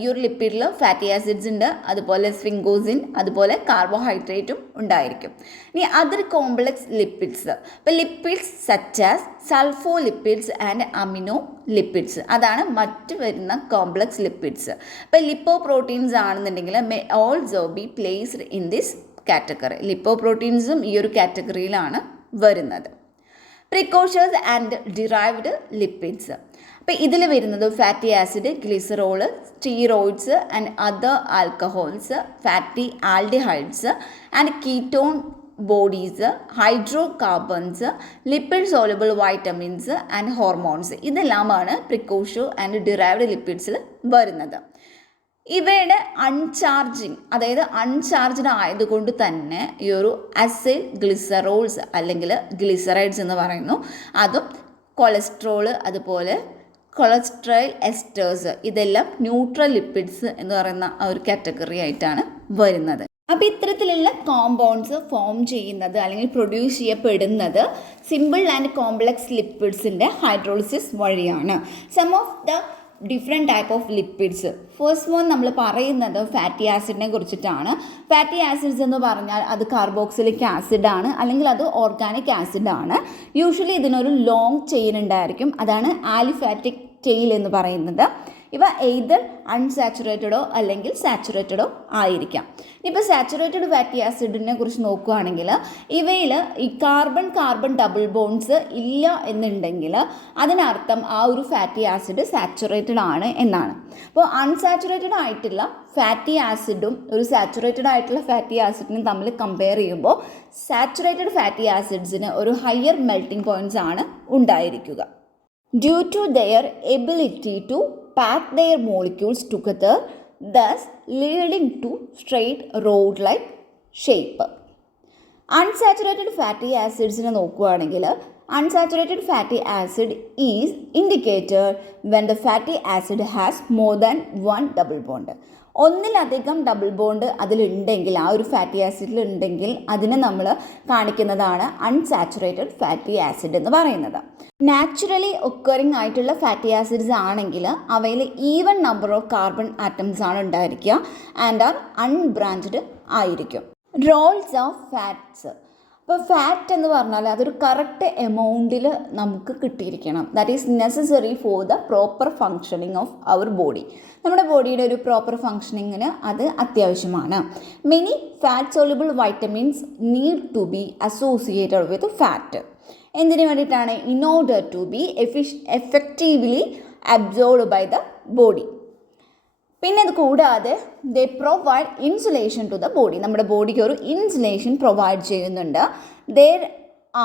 ഈ ഒരു ലിപ്പിഡിൽ ഫാറ്റി ആസിഡ്സ് ഉണ്ട്, അതുപോലെ സ്പിംഗോസിൻ, അതുപോലെ കാർബോഹൈഡ്രേറ്റും ഉണ്ടായിരിക്കും. ഇനി അതർ കോംപ്ലക്സ് ലിപ്പിഡ്സ്, ഇപ്പോൾ lipids such as sulfolipids and amino lipids, അതാണ് മറ്റ് വരുന്ന കോംപ്ലക്സ് ലിപ്പിഡ്സ്. ഇപ്പോൾ ലിപ്പോ പ്രോട്ടീൻസ് ആണെന്നുണ്ടെങ്കിൽ may also be placed in this category. ലിപ്പോ പ്രോട്ടീൻസും ഈ ഒരു കാറ്റഗറിയിലാണ് വരുന്നത്. പ്രിക്കോഷേഴ്സ് ആൻഡ് ഡിറൈവ്ഡ് ലിപ്പിഡ്സ്, അപ്പോൾ ഇതിൽ വരുന്നത് fatty acid, glycerol, steroids and other alcohols, fatty aldehydes and ketone bodies, hydro carbons, lipid soluble vitamins and hormones, ഇതെല്ലാമാണ് പ്രിക്കോഷർ ആൻഡ് ഡിറൈവ്ഡ് ലിപ്പിഡ്സിൽ വരുന്നത്. ഇവയുടെ അതായത് അൺചാർജ്ഡ് ആയതുകൊണ്ട് തന്നെ ഈ ഒരു അസൈൽ ഗ്ലിസറോൾസ് അല്ലെങ്കിൽ ഗ്ലിസറൈഡ്സ് എന്ന് പറയുന്നു, അതും കൊളസ്ട്രോള്, അതുപോലെ കൊളസ്ട്രോൾ എസ്റ്റേഴ്സ്, ഇതെല്ലാം ന്യൂട്രൽ ലിപ്പിഡ്സ് എന്ന് പറയുന്ന ആ ഒരു കാറ്റഗറി ആയിട്ടാണ് വരുന്നത്. അപ്പോൾ ഇത്തരത്തിലുള്ള കോമ്പൗണ്ട്സ് ഫോം ചെയ്യുന്നത് അല്ലെങ്കിൽ പ്രൊഡ്യൂസ് ചെയ്യപ്പെടുന്നത് സിമ്പിൾ ആൻഡ് കോംപ്ലക്സ് ലിപ്പിഡ്സിൻ്റെ ഹൈഡ്രോളിസിസ് വഴിയാണ്. Some of the different type of lipids. First one നമ്മൾ പറയുന്നത് ഫാറ്റി ആസിഡിനെ കുറിച്ചിട്ടാണ്. ഫാറ്റി ആസിഡ്സ് എന്ന് പറഞ്ഞാൽ അത് കാർബോക്സിലിക് ആസിഡാണ്, അല്ലെങ്കിൽ അത് ഓർഗാനിക് ആസിഡാണ്. യൂഷ്വലി ഇതിനൊരു ലോങ് ചെയിൻ ഉണ്ടായിരിക്കും, അതാണ് ആലിഫാറ്റിക് ടെയിൽ എന്ന് പറയുന്നത്. ഇവ എയ്തർ അൺസാച്ചുറേറ്റഡോ അല്ലെങ്കിൽ സാച്ചുറേറ്റഡോ ആയിരിക്കാം. ഇപ്പോൾ സാച്ചുറേറ്റഡ് ഫാറ്റി ആസിഡിനെ കുറിച്ച് നോക്കുകയാണെങ്കിൽ ഇവയിൽ ഈ കാർബൺ ഡബിൾ ബോൺസ് ഇല്ല എന്നുണ്ടെങ്കിൽ അതിനർത്ഥം ആ ഒരു ഫാറ്റി ആസിഡ് സാച്ചുറേറ്റഡ് ആണ് എന്നാണ്. അപ്പോൾ അൺസാച്ചുറേറ്റഡ് ആയിട്ടുള്ള ഫാറ്റി ആസിഡും ഒരു സാച്ചുറേറ്റഡ് ആയിട്ടുള്ള ഫാറ്റി ആസിഡിനും തമ്മിൽ കമ്പയർ ചെയ്യുമ്പോൾ സാച്ചുറേറ്റഡ് ഫാറ്റി ആസിഡ്സിന് ഒരു ഹയർ മെൽറ്റിംഗ് പോയിൻറ്റ്സ് ആണ് ഉണ്ടായിരിക്കുക. Due to their ability to pack their molecules together, thus leading to straight rod-like shape. Unsaturated fatty acids നോക്കുകയാണെങ്കിൽ unsaturated fatty acid is indicated when the fatty acid has more than one double bond. ഒന്നിലധികം double bond അതിലുണ്ടെങ്കിൽ, ആ ഒരു fatty ആസിഡിൽ ഉണ്ടെങ്കിൽ അതിനെ നമ്മൾ കാണിക്കുന്നതാണ് unsaturated fatty acid എന്ന് പറയുന്നത്. നാച്ചുറലി ഒക്കറിങ് ആയിട്ടുള്ള ഫാറ്റി ആസിഡ്സ് ആണെങ്കിൽ അവയിൽ even number of carbon atoms ആണ് ഉണ്ടായിരിക്കുക ആൻഡ് ആർ അൺബ്രാഞ്ചഡ് ആയിരിക്കും. റോൾസ് ഓഫ് ഫാറ്റ്സ്, ഇപ്പോൾ ഫാറ്റ് എന്ന് പറഞ്ഞാൽ അതൊരു കറക്റ്റ് എമൗണ്ടിൽ നമുക്ക് കിട്ടിയിരിക്കണം. That is necessary for the proper functioning of our body. നമ്മുടെ ബോഡിയുടെ ഒരു പ്രോപ്പർ ഫങ്ഷനിങ്ങിന് അത് അത്യാവശ്യമാണ്. Many fat soluble vitamins need to be associated with fat. എന്തിനു വേണ്ടിയിട്ടാണ്? In order to be effectively absorbed by the body. പിന്നെ അത് കൂടാതെ they provide insulation to the body. നമ്മുടെ ബോഡിക്ക് ഒരു ഇൻസുലേഷൻ പ്രൊവൈഡ് ചെയ്യുന്നുണ്ട്. There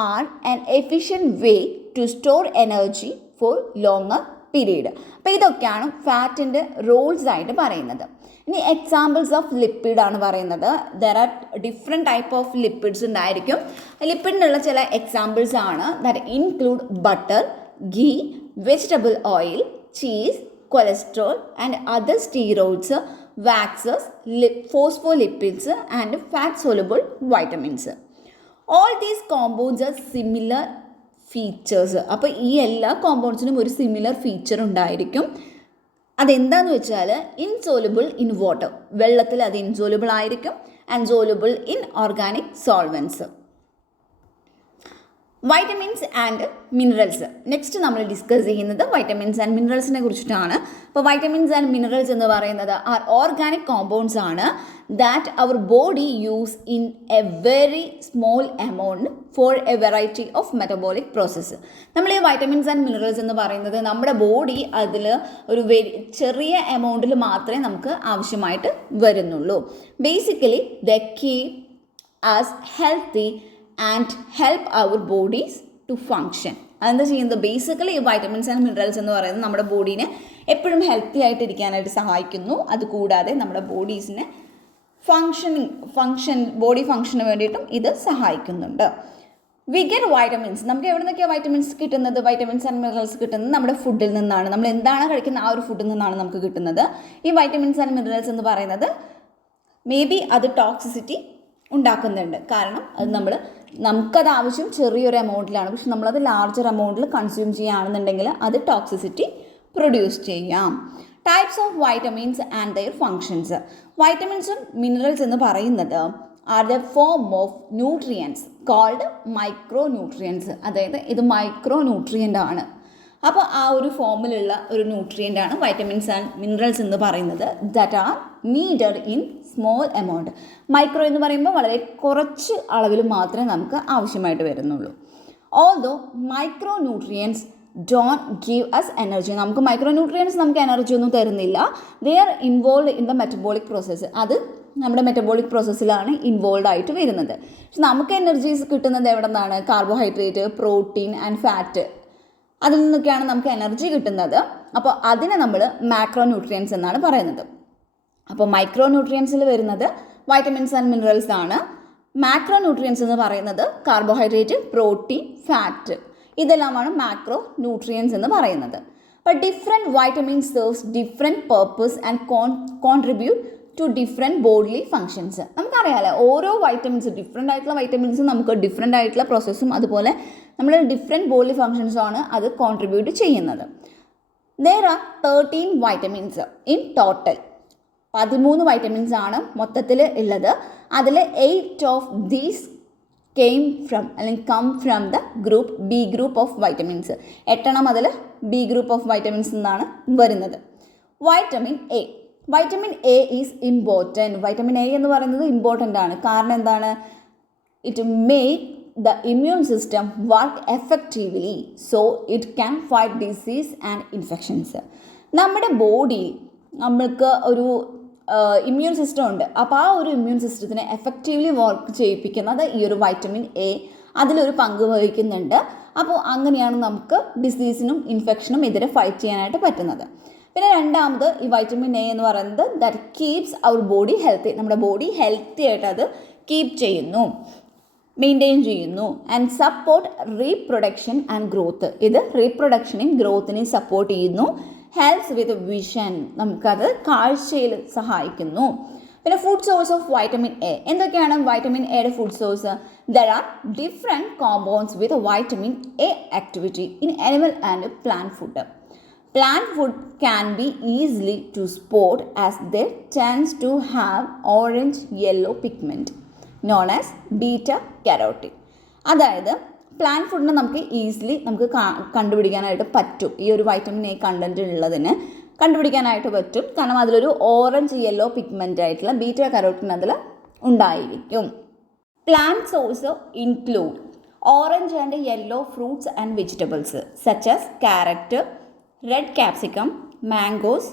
are an efficient way to store energy for longer period. അപ്പോൾ ഇതൊക്കെയാണ് ഫാറ്റിൻ്റെ റോൾസ് ആയിട്ട് പറയുന്നത്. ഇനി എക്സാമ്പിൾസ് ഓഫ് ലിപ്പിഡ് ആണ് പറയുന്നത്. There are different type of lipids ഉണ്ടായിരിക്കും. ലിപ്പിഡിനുള്ള ചില എക്സാമ്പിൾസ് ആണ് that include butter, ghee, vegetable oil, cheese, cholesterol and other steroids, waxes, phospholipids and fat soluble vitamins. All these compounds are similar features. അപ്പോൾ ഈ എല്ലാ കോമ്പൗണ്ട്സിനും ഒരു similar feature ഉണ്ടായിരിക്കും. അതെന്താണെന്ന് വെച്ചാൽ ഇൻസോലുബിൾ ഇൻ വാട്ടർ, വെള്ളത്തിൽ അത് ഇൻസോലുബിൾ ആയിരിക്കും, and soluble in organic solvents. Vitamins and minerals. Next നമ്മൾ ഡിസ്കസ് ചെയ്യുന്നത് വൈറ്റമിൻസ് ആൻഡ് മിനറൽസിനെ കുറിച്ചിട്ടാണ്. അപ്പോൾ വൈറ്റമിൻസ് ആൻഡ് മിനറൽസ് എന്ന് പറയുന്നത് ആർ ഓർഗാനിക് കോമ്പൗണ്ട്സ് ആണ് that our body use in a very small amount for a variety of metabolic process. നമ്മൾ ഈ വൈറ്റമിൻസ് ആൻഡ് മിനറൽസ് എന്ന് പറയുന്നത് നമ്മുടെ ബോഡി അതിൽ ഒരു ചെറിയ എമൗണ്ടിൽ മാത്രമേ നമുക്ക് ആവശ്യമായിട്ട് വരുന്നുള്ളൂ. Basically they keep us healthy and help our bodies to function. അതെന്താ ചെയ്യുന്നത്? ബേസിക്കലി ഈ വൈറ്റമിൻസ് ആൻഡ് മിനറൽസ് എന്ന് പറയുന്നത് നമ്മുടെ ബോഡീനെ എപ്പോഴും ഹെൽത്തി ആയിട്ട് ഇരിക്കാനായിട്ട് സഹായിക്കുന്നു. അതുകൂടാതെ നമ്മുടെ ബോഡീസിനെ ബോഡി ഫങ്ഷന് വേണ്ടിയിട്ടും ഇത് സഹായിക്കുന്നുണ്ട്. V get vitamins. നമുക്ക് എവിടെ നിന്നൊക്കെയാണ് വൈറ്റമിൻസ് കിട്ടുന്നത്? വൈറ്റമിൻസ് ആൻഡ് മിനറൽസ് കിട്ടുന്നത് നമ്മുടെ ഫുഡിൽ നിന്നാണ്. നമ്മൾ എന്താണ് കഴിക്കുന്ന ആ ഒരു ഫുഡിൽ നിന്നാണ് നമുക്ക് കിട്ടുന്നത്. ഈ വൈറ്റമിൻസ് ആൻഡ് മിനറൽസ് എന്ന് പറയുന്നത് മേ ബി അത് ടോക്സിസിറ്റി ഉണ്ടാക്കുന്നുണ്ട്. കാരണം അത് നമുക്കത് ആവശ്യം ചെറിയൊരു എമൗണ്ടിലാണ്, പക്ഷെ നമ്മളത് ലാർജർ എമൗണ്ടിൽ കൺസ്യൂം ചെയ്യുകയാണെന്നുണ്ടെങ്കിൽ അത് ടോക്സിസിറ്റി പ്രൊഡ്യൂസ് ചെയ്യാം. Types of vitamins and their functions. വൈറ്റമിൻസും മിനറൽസ് എന്ന് പറയുന്നത് are the form of nutrients called micronutrients. അതായത് ഇത് മൈക്രോ ന്യൂട്രിയൻ്റ് ആണ്. അപ്പോൾ ആ ഒരു ഫോമിലുള്ള ഒരു ന്യൂട്രിയൻ്റ് ആണ് വൈറ്റമിൻസ് ആൻഡ് മിനറൽസ് എന്ന് പറയുന്നത്. That are needed in small amount. Micro എന്ന് പറയുമ്പോൾ വളരെ കുറച്ച് അളവിൽ മാത്രമേ നമുക്ക് ആവശ്യമായിട്ട് വരുന്നുള്ളൂ. Although micro nutrients don't give us energy. നമുക്ക് മൈക്രോ ന്യൂട്രിയൻസ് നമുക്ക് എനർജി ഒന്നും തരുന്നില്ല. They are involve in the metabolic process. അത് നമ്മുടെ മെറ്റബോളിക് പ്രോസസ്സിലാണ് ഇൻവോൾവ് ആയിട്ട് വരുന്നത്. പക്ഷെ നമുക്ക് എനർജീസ് കിട്ടുന്നത് എവിടെ നിന്നാണ്? കാർബോഹൈഡ്രേറ്റ്, പ്രോട്ടീൻ ആൻഡ് ഫാറ്റ്, അതിൽ നിന്നൊക്കെയാണ് നമുക്ക് എനർജി കിട്ടുന്നത്. അപ്പോൾ അതിനെ നമ്മൾ മാക്രോ ന്യൂട്രിയൻസ് എന്നാണ് പറയുന്നത്. അപ്പോൾ മൈക്രോ ന്യൂട്രിയൻസിൽ വരുന്നത് വൈറ്റമിൻസ് ആൻഡ് മിനറൽസ് ആണ്. മാക്രോ ന്യൂട്രിയൻസ് എന്ന് പറയുന്നത് കാർബോഹൈഡ്രേറ്റ്, പ്രോട്ടീൻ, ഫാറ്റ്, ഇതെല്ലാമാണ് മാക്രോ ന്യൂട്രിയൻസ് എന്ന് പറയുന്നത്. അപ്പോൾ different vitamins serves different purpose and contribute to different bodily functions. നമുക്കറിയാമല്ലോ ഓരോ വൈറ്റമിൻസ്, ഡിഫറെൻ്റ് ആയിട്ടുള്ള വൈറ്റമിൻസ് നമുക്ക് ഡിഫറെൻ്റ് ആയിട്ടുള്ള പ്രോസസ്സും അതുപോലെ നമ്മൾ ഡിഫറെൻറ്റ് ബോഡിലി ഫങ്ഷൻസുമാണ് അത് കോൺട്രിബ്യൂട്ട് ചെയ്യുന്നത്. There are 13 vitamins in total. 13 vitamins ആണ് മൊത്തത്തിൽ ഉള്ളത്. അതിൽ 8 of these come from the group B group of vitamins. 8 അതിൽ ബി ഗ്രൂപ്പ് ഓഫ് വൈറ്റമിൻസ് എന്നാണ് വരുന്നത്. Vitamin A. Vitamin A is important. Vitamin A എന്ന് പറയുന്നത് ഇമ്പോർട്ടൻ്റ് ആണ്. കാരണം എന്താണ്? It make the immune system work effectively so it can fight disease and infections. നമ്മുടെ body നമ്മൾക്ക് ഒരു ഇമ്മ്യൂൺ സിസ്റ്റം ഉണ്ട്. അപ്പോൾ ആ ഒരു ഇമ്മ്യൂൺ സിസ്റ്റത്തിനെ എഫക്റ്റീവ്ലി വർക്ക് ചെയ്യിപ്പിക്കുന്നത് ഈ ഒരു വൈറ്റമിൻ എ അതിലൊരു പങ്ക് വഹിക്കുന്നുണ്ട്. അപ്പോൾ അങ്ങനെയാണ് നമുക്ക് ഡിസീസിനും ഇൻഫെക്ഷനും എതിരെ ഫൈറ്റ് ചെയ്യാനായിട്ട് പറ്റുന്നത്. പിന്നെ രണ്ടാമത് ഈ വൈറ്റമിൻ എ എന്ന് പറയുന്നത് that keeps our body healthy. നമ്മുടെ ബോഡി ഹെൽത്തി ആയിട്ട് അത് കീപ്പ് ചെയ്യുന്നു, മെയിൻറ്റെയിൻ ചെയ്യുന്നു. And support reproduction and growth. ഇത് റീപ്രൊഡക്ഷനെയും ഗ്രോത്തിനെയും സപ്പോർട്ട് ചെയ്യുന്നു. Helps with vision. നമുക്കത് കാഴ്ചയിൽ സഹായിക്കുന്നു. പിന്നെ food source of vitamin A. എന്തൊക്കെയാണ് വൈറ്റമിൻ എയുടെ food source? There are different compounds with vitamin A activity in animal and plant food. Plant food can be easily to spot as they tends to have orange-yellow pigment known as beta carotene. അതായത് plant ഫുഡിനെ നമുക്ക് easily കണ്ടുപിടിക്കാനായിട്ട് പറ്റും. ഈ ഒരു vitamin A content ഉള്ളതിന് കണ്ടുപിടിക്കാനായിട്ട് പറ്റും. കാരണം അതിലൊരു ഓറഞ്ച് യെല്ലോ പിഗ്മെൻ്റ് ആയിട്ടുള്ള ബീറ്റ കരോട്ടിൻ അതിൽ ഉണ്ടായിരിക്കും. Plant source include orange and yellow fruits and vegetables such as carrot, red capsicum, mangoes,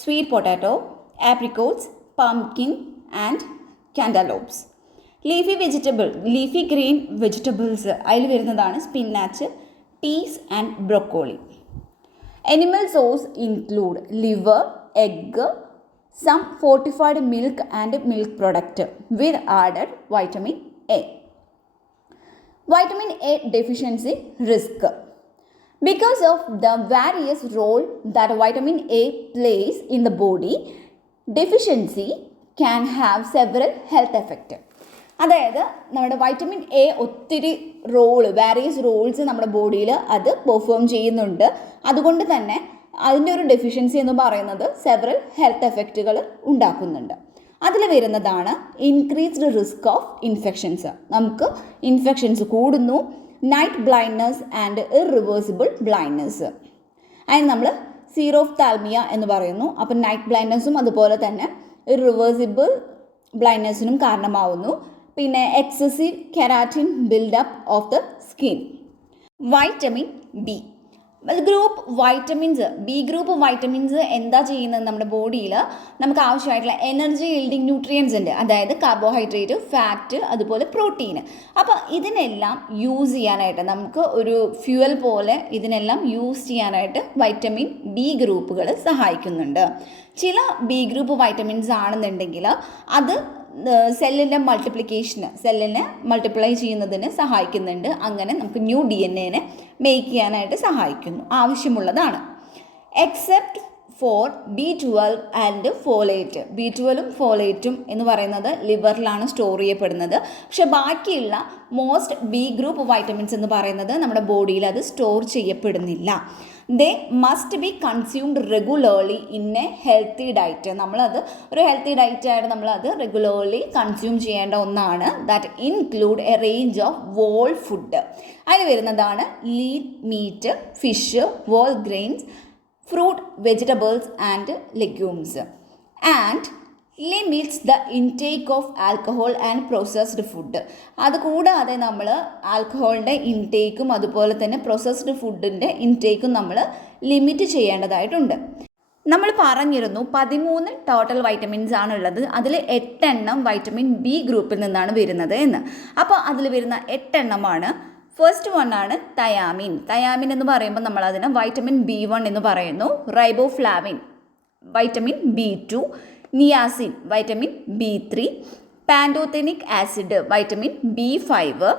sweet potato, apricots, pumpkin and cantaloupes. leafy green vegetables അതിൽ വരുന്നതാണ് spinach, piece and broccoli. Animal source include liver, egg, some fortified milk and milk product with added vitamin A. Vitamin A deficiency risk. Because of the various role that vitamin A plays in the body, deficiency can have several health effects. അതായത് നമ്മുടെ vitamin A ഒത്തിരി various Rolls നമ്മുടെ ബോഡിയിൽ അത് perform ചെയ്യുന്നുണ്ട്. അതുകൊണ്ട് തന്നെ അതിൻ്റെ ഒരു ഡെഫിഷ്യൻസി എന്ന് പറയുന്നത് സെവറൽ ഹെൽത്ത് എഫക്റ്റുകൾ ഉണ്ടാക്കുന്നുണ്ട്. അതിൽ വരുന്നതാണ് ഇൻക്രീസ്ഡ് റിസ്ക് ഓഫ് ഇൻഫെക്ഷൻസ്. നമുക്ക് ഇൻഫെക്ഷൻസ് കൂടുന്നു. Night blindness and irreversible blindness. അതിന് നമ്മൾ സീറോഫ്താൽമിയ എന്ന് പറയുന്നു. അപ്പം നൈറ്റ് ബ്ലൈൻഡ്നെസ്സും അതുപോലെ തന്നെ ഇറിവേഴ്സിബിൾ ബ്ലൈൻഡ്നെസ്സിനും കാരണമാവുന്നു. പിന്നെ excessive keratin buildup of the skin. Vitamin B. Group vitamins, B group vitamins എന്താ ചെയ്യുന്നത്? നമ്മുടെ ബോഡിയിൽ നമുക്ക് ആവശ്യമായിട്ടുള്ള എനർജി ഈൽഡിങ് ന്യൂട്രിയൻസ് ഉണ്ട്. അതായത് കാർബോഹൈഡ്രേറ്റ്, ഫാറ്റ്, അതുപോലെ പ്രോട്ടീൻ. അപ്പോൾ ഇതിനെല്ലാം യൂസ് ചെയ്യാനായിട്ട് നമുക്ക് ഒരു ഫ്യൂവൽ പോലെ ഇതിനെല്ലാം യൂസ് ചെയ്യാനായിട്ട് വൈറ്റമിൻ ബി ഗ്രൂപ്പുകൾ സഹായിക്കുന്നുണ്ട്. ചില ബി ഗ്രൂപ്പ് വൈറ്റമിൻസ് ആണെന്നുണ്ടെങ്കിൽ അത് സെല്ലിൻ്റെ സെല്ലിനെ മൾട്ടിപ്ലൈ ചെയ്യുന്നതിന് സഹായിക്കുന്നുണ്ട്. അങ്ങനെ നമുക്ക് ന്യൂ DNA മേക്ക് ചെയ്യാനായിട്ട് സഹായിക്കുന്നു, ആവശ്യമുള്ളതാണ്. Except for B12 and folate. B12ഉം ഫോളേറ്റും എന്ന് പറയുന്നത് ലിവറിലാണ് സ്റ്റോർ ചെയ്യപ്പെടുന്നത്. പക്ഷെ ബാക്കിയുള്ള മോസ്റ്റ് B ഗ്രൂപ്പ് വൈറ്റമിൻസ് എന്ന് പറയുന്നത് നമ്മുടെ ബോഡിയിൽ അത് സ്റ്റോർ ചെയ്യപ്പെടുന്നില്ല. They must be consumed regularly in a healthy diet. നമ്മളത് ഒരു ഹെൽത്തി ഡയറ്റായിട്ട് നമ്മളത് റെഗുലർലി കൺസ്യൂം ചെയ്യേണ്ട ഒന്നാണ്. That include a range of whole food. അതിൽ വരുന്നതാണ് lean meat, fish, whole grains, fruit, vegetables and legumes, and limits the intake of alcohol and processed food. അതുകൂടാതെ നമ്മൾ ആൽക്കഹോളിൻ്റെ ഇൻടേക്കും അതുപോലെ തന്നെ പ്രോസസ്ഡ് ഫുഡിൻ്റെ ഇൻടേക്കും നമ്മൾ ലിമിറ്റ് ചെയ്യേണ്ടതായിട്ടുണ്ട്. നമ്മൾ പറഞ്ഞിരുന്നു 13 ടോട്ടൽ വൈറ്റമിൻസ് ആണുള്ളത്. അതിൽ 8 വൈറ്റമിൻ B ഗ്രൂപ്പിൽ നിന്നാണ് വരുന്നത് എന്ന്. അപ്പോൾ അതിൽ വരുന്ന 8 ഫസ്റ്റ് വണ്ണാണ് തയാമിൻ. തയാമിൻ എന്ന് പറയുമ്പോൾ നമ്മൾ അതിന് വൈറ്റമിൻ B1 എന്ന് പറയുന്നു. Riboflavin vitamin B2, niacin vitamin B3, pantothenic acid vitamin B5,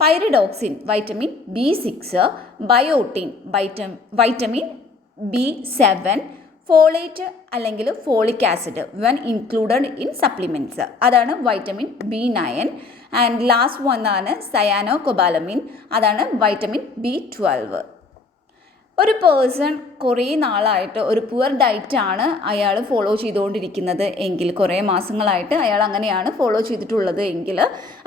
pyridoxine vitamin B6, biotin vitamin B7, folate അല്ലെങ്കിൽ folic acid when included in supplements, അതാണ് വൈറ്റമിൻ B9. ആൻഡ് ലാസ്റ്റ് വണ്ണാണ് cyanocobalamin, അതാണ് വൈറ്റമിൻ B12. ഒരു person കുറേ നാളായിട്ട് ഒരു poor ഡയറ്റാണ് അയാൾ follow ചെയ്തുകൊണ്ടിരിക്കുന്നത് എങ്കിൽ, കുറേ മാസങ്ങളായിട്ട് അയാൾ അങ്ങനെയാണ് ഫോളോ ചെയ്തിട്ടുള്ളത് എങ്കിൽ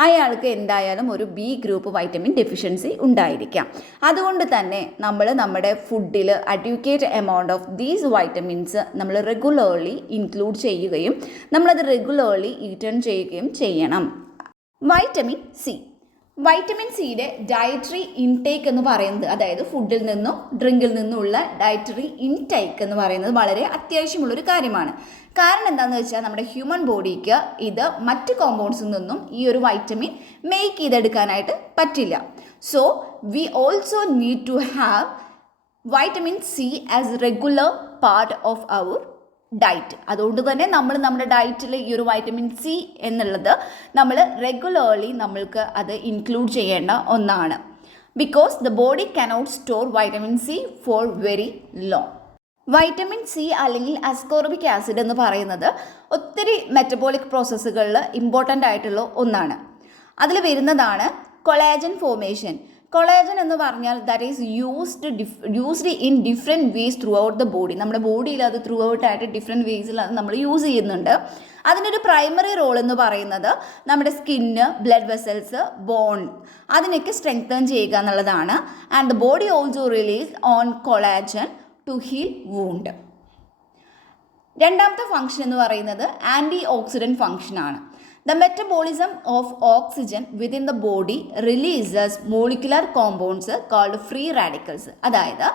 അയാൾക്ക് എന്തായാലും ഒരു B ഗ്രൂപ്പ് വൈറ്റമിൻ ഡെഫിഷ്യൻസി ഉണ്ടായിരിക്കാം. അതുകൊണ്ട് തന്നെ നമ്മൾ നമ്മുടെ ഫുഡിൽ adequate amount of these vitamins നമ്മൾ റെഗുലർലി ഇൻക്ലൂഡ് ചെയ്യുകയും നമ്മളത് റെഗുലർലി ഈറ്റൺ ചെയ്യുകയും ചെയ്യണം. Vitamin C. വൈറ്റമിൻ സിയുടെ ഡയറ്ററി ഇൻടേക്ക് എന്ന് പറയുന്നത്, അതായത് ഫുഡിൽ നിന്നും ഡ്രിങ്കിൽ നിന്നുമുള്ള ഡയറ്ററി ഇൻടേക്ക് എന്ന് പറയുന്നത് വളരെ അത്യാവശ്യമുള്ളൊരു കാര്യമാണ്. കാരണം എന്താണെന്ന് വെച്ചാൽ നമ്മുടെ ഹ്യൂമൻ ബോഡിക്ക് ഇത് മറ്റ് കോമ്പൗണ്ട്സിൽ നിന്നും ഈ ഒരു വൈറ്റമിൻ മേക്ക് ചെയ്തെടുക്കാനായിട്ട് പറ്റില്ല. So we also need to have vitamin C as regular part of our diet. അതുകൊണ്ട് തന്നെ നമ്മൾ നമ്മുടെ ഡയറ്റിൽ ഈ ഒരു വൈറ്റമിൻ സി എന്നുള്ളത് നമ്മൾ റെഗുലർലി നമ്മൾക്ക് അത് ഇൻക്ലൂഡ് ചെയ്യേണ്ട ഒന്നാണ്. Because the body cannot store vitamin C for very long. Vitamin C അല്ലെങ്കിൽ അസ്കോർബിക് ആസിഡ് എന്ന് പറയുന്നത് ഒത്തിരി മെറ്റബോളിക് പ്രോസസ്സുകളിൽ ഇമ്പോർട്ടൻ്റ് ആയിട്ടുള്ള ഒന്നാണ്. അതിൽ വരുന്നതാണ് കൊളാജൻ ഫോർമേഷൻ. കൊളാജൻ എന്ന് പറഞ്ഞാൽ that is used in different ways through out the body. നമ്മുടെ ബോഡിയിൽ അത് ത്രൂ ഔട്ടായിട്ട് ഡിഫറെൻറ്റ് വേസിൽ അത് നമ്മൾ യൂസ് ചെയ്യുന്നുണ്ട്. അതിനൊരു പ്രൈമറി റോൾ എന്ന് പറയുന്നത് നമ്മുടെ സ്കിന്ന്, ബ്ലഡ് വെസൽസ്, ബോൺ അതിനൊക്കെ സ്ട്രെങ്തൻ ചെയ്യുക എന്നുള്ളതാണ്. And the body also release on collagen to heal wound. രണ്ടാമത്തെ ഫംഗ്ഷൻ എന്ന് പറയുന്നത് ആൻറ്റി ഓക്സിഡൻറ്റ് ഫംഗ്ഷനാണ്. The metabolism of oxygen within the body releases molecular compounds called free radicals. അതായത്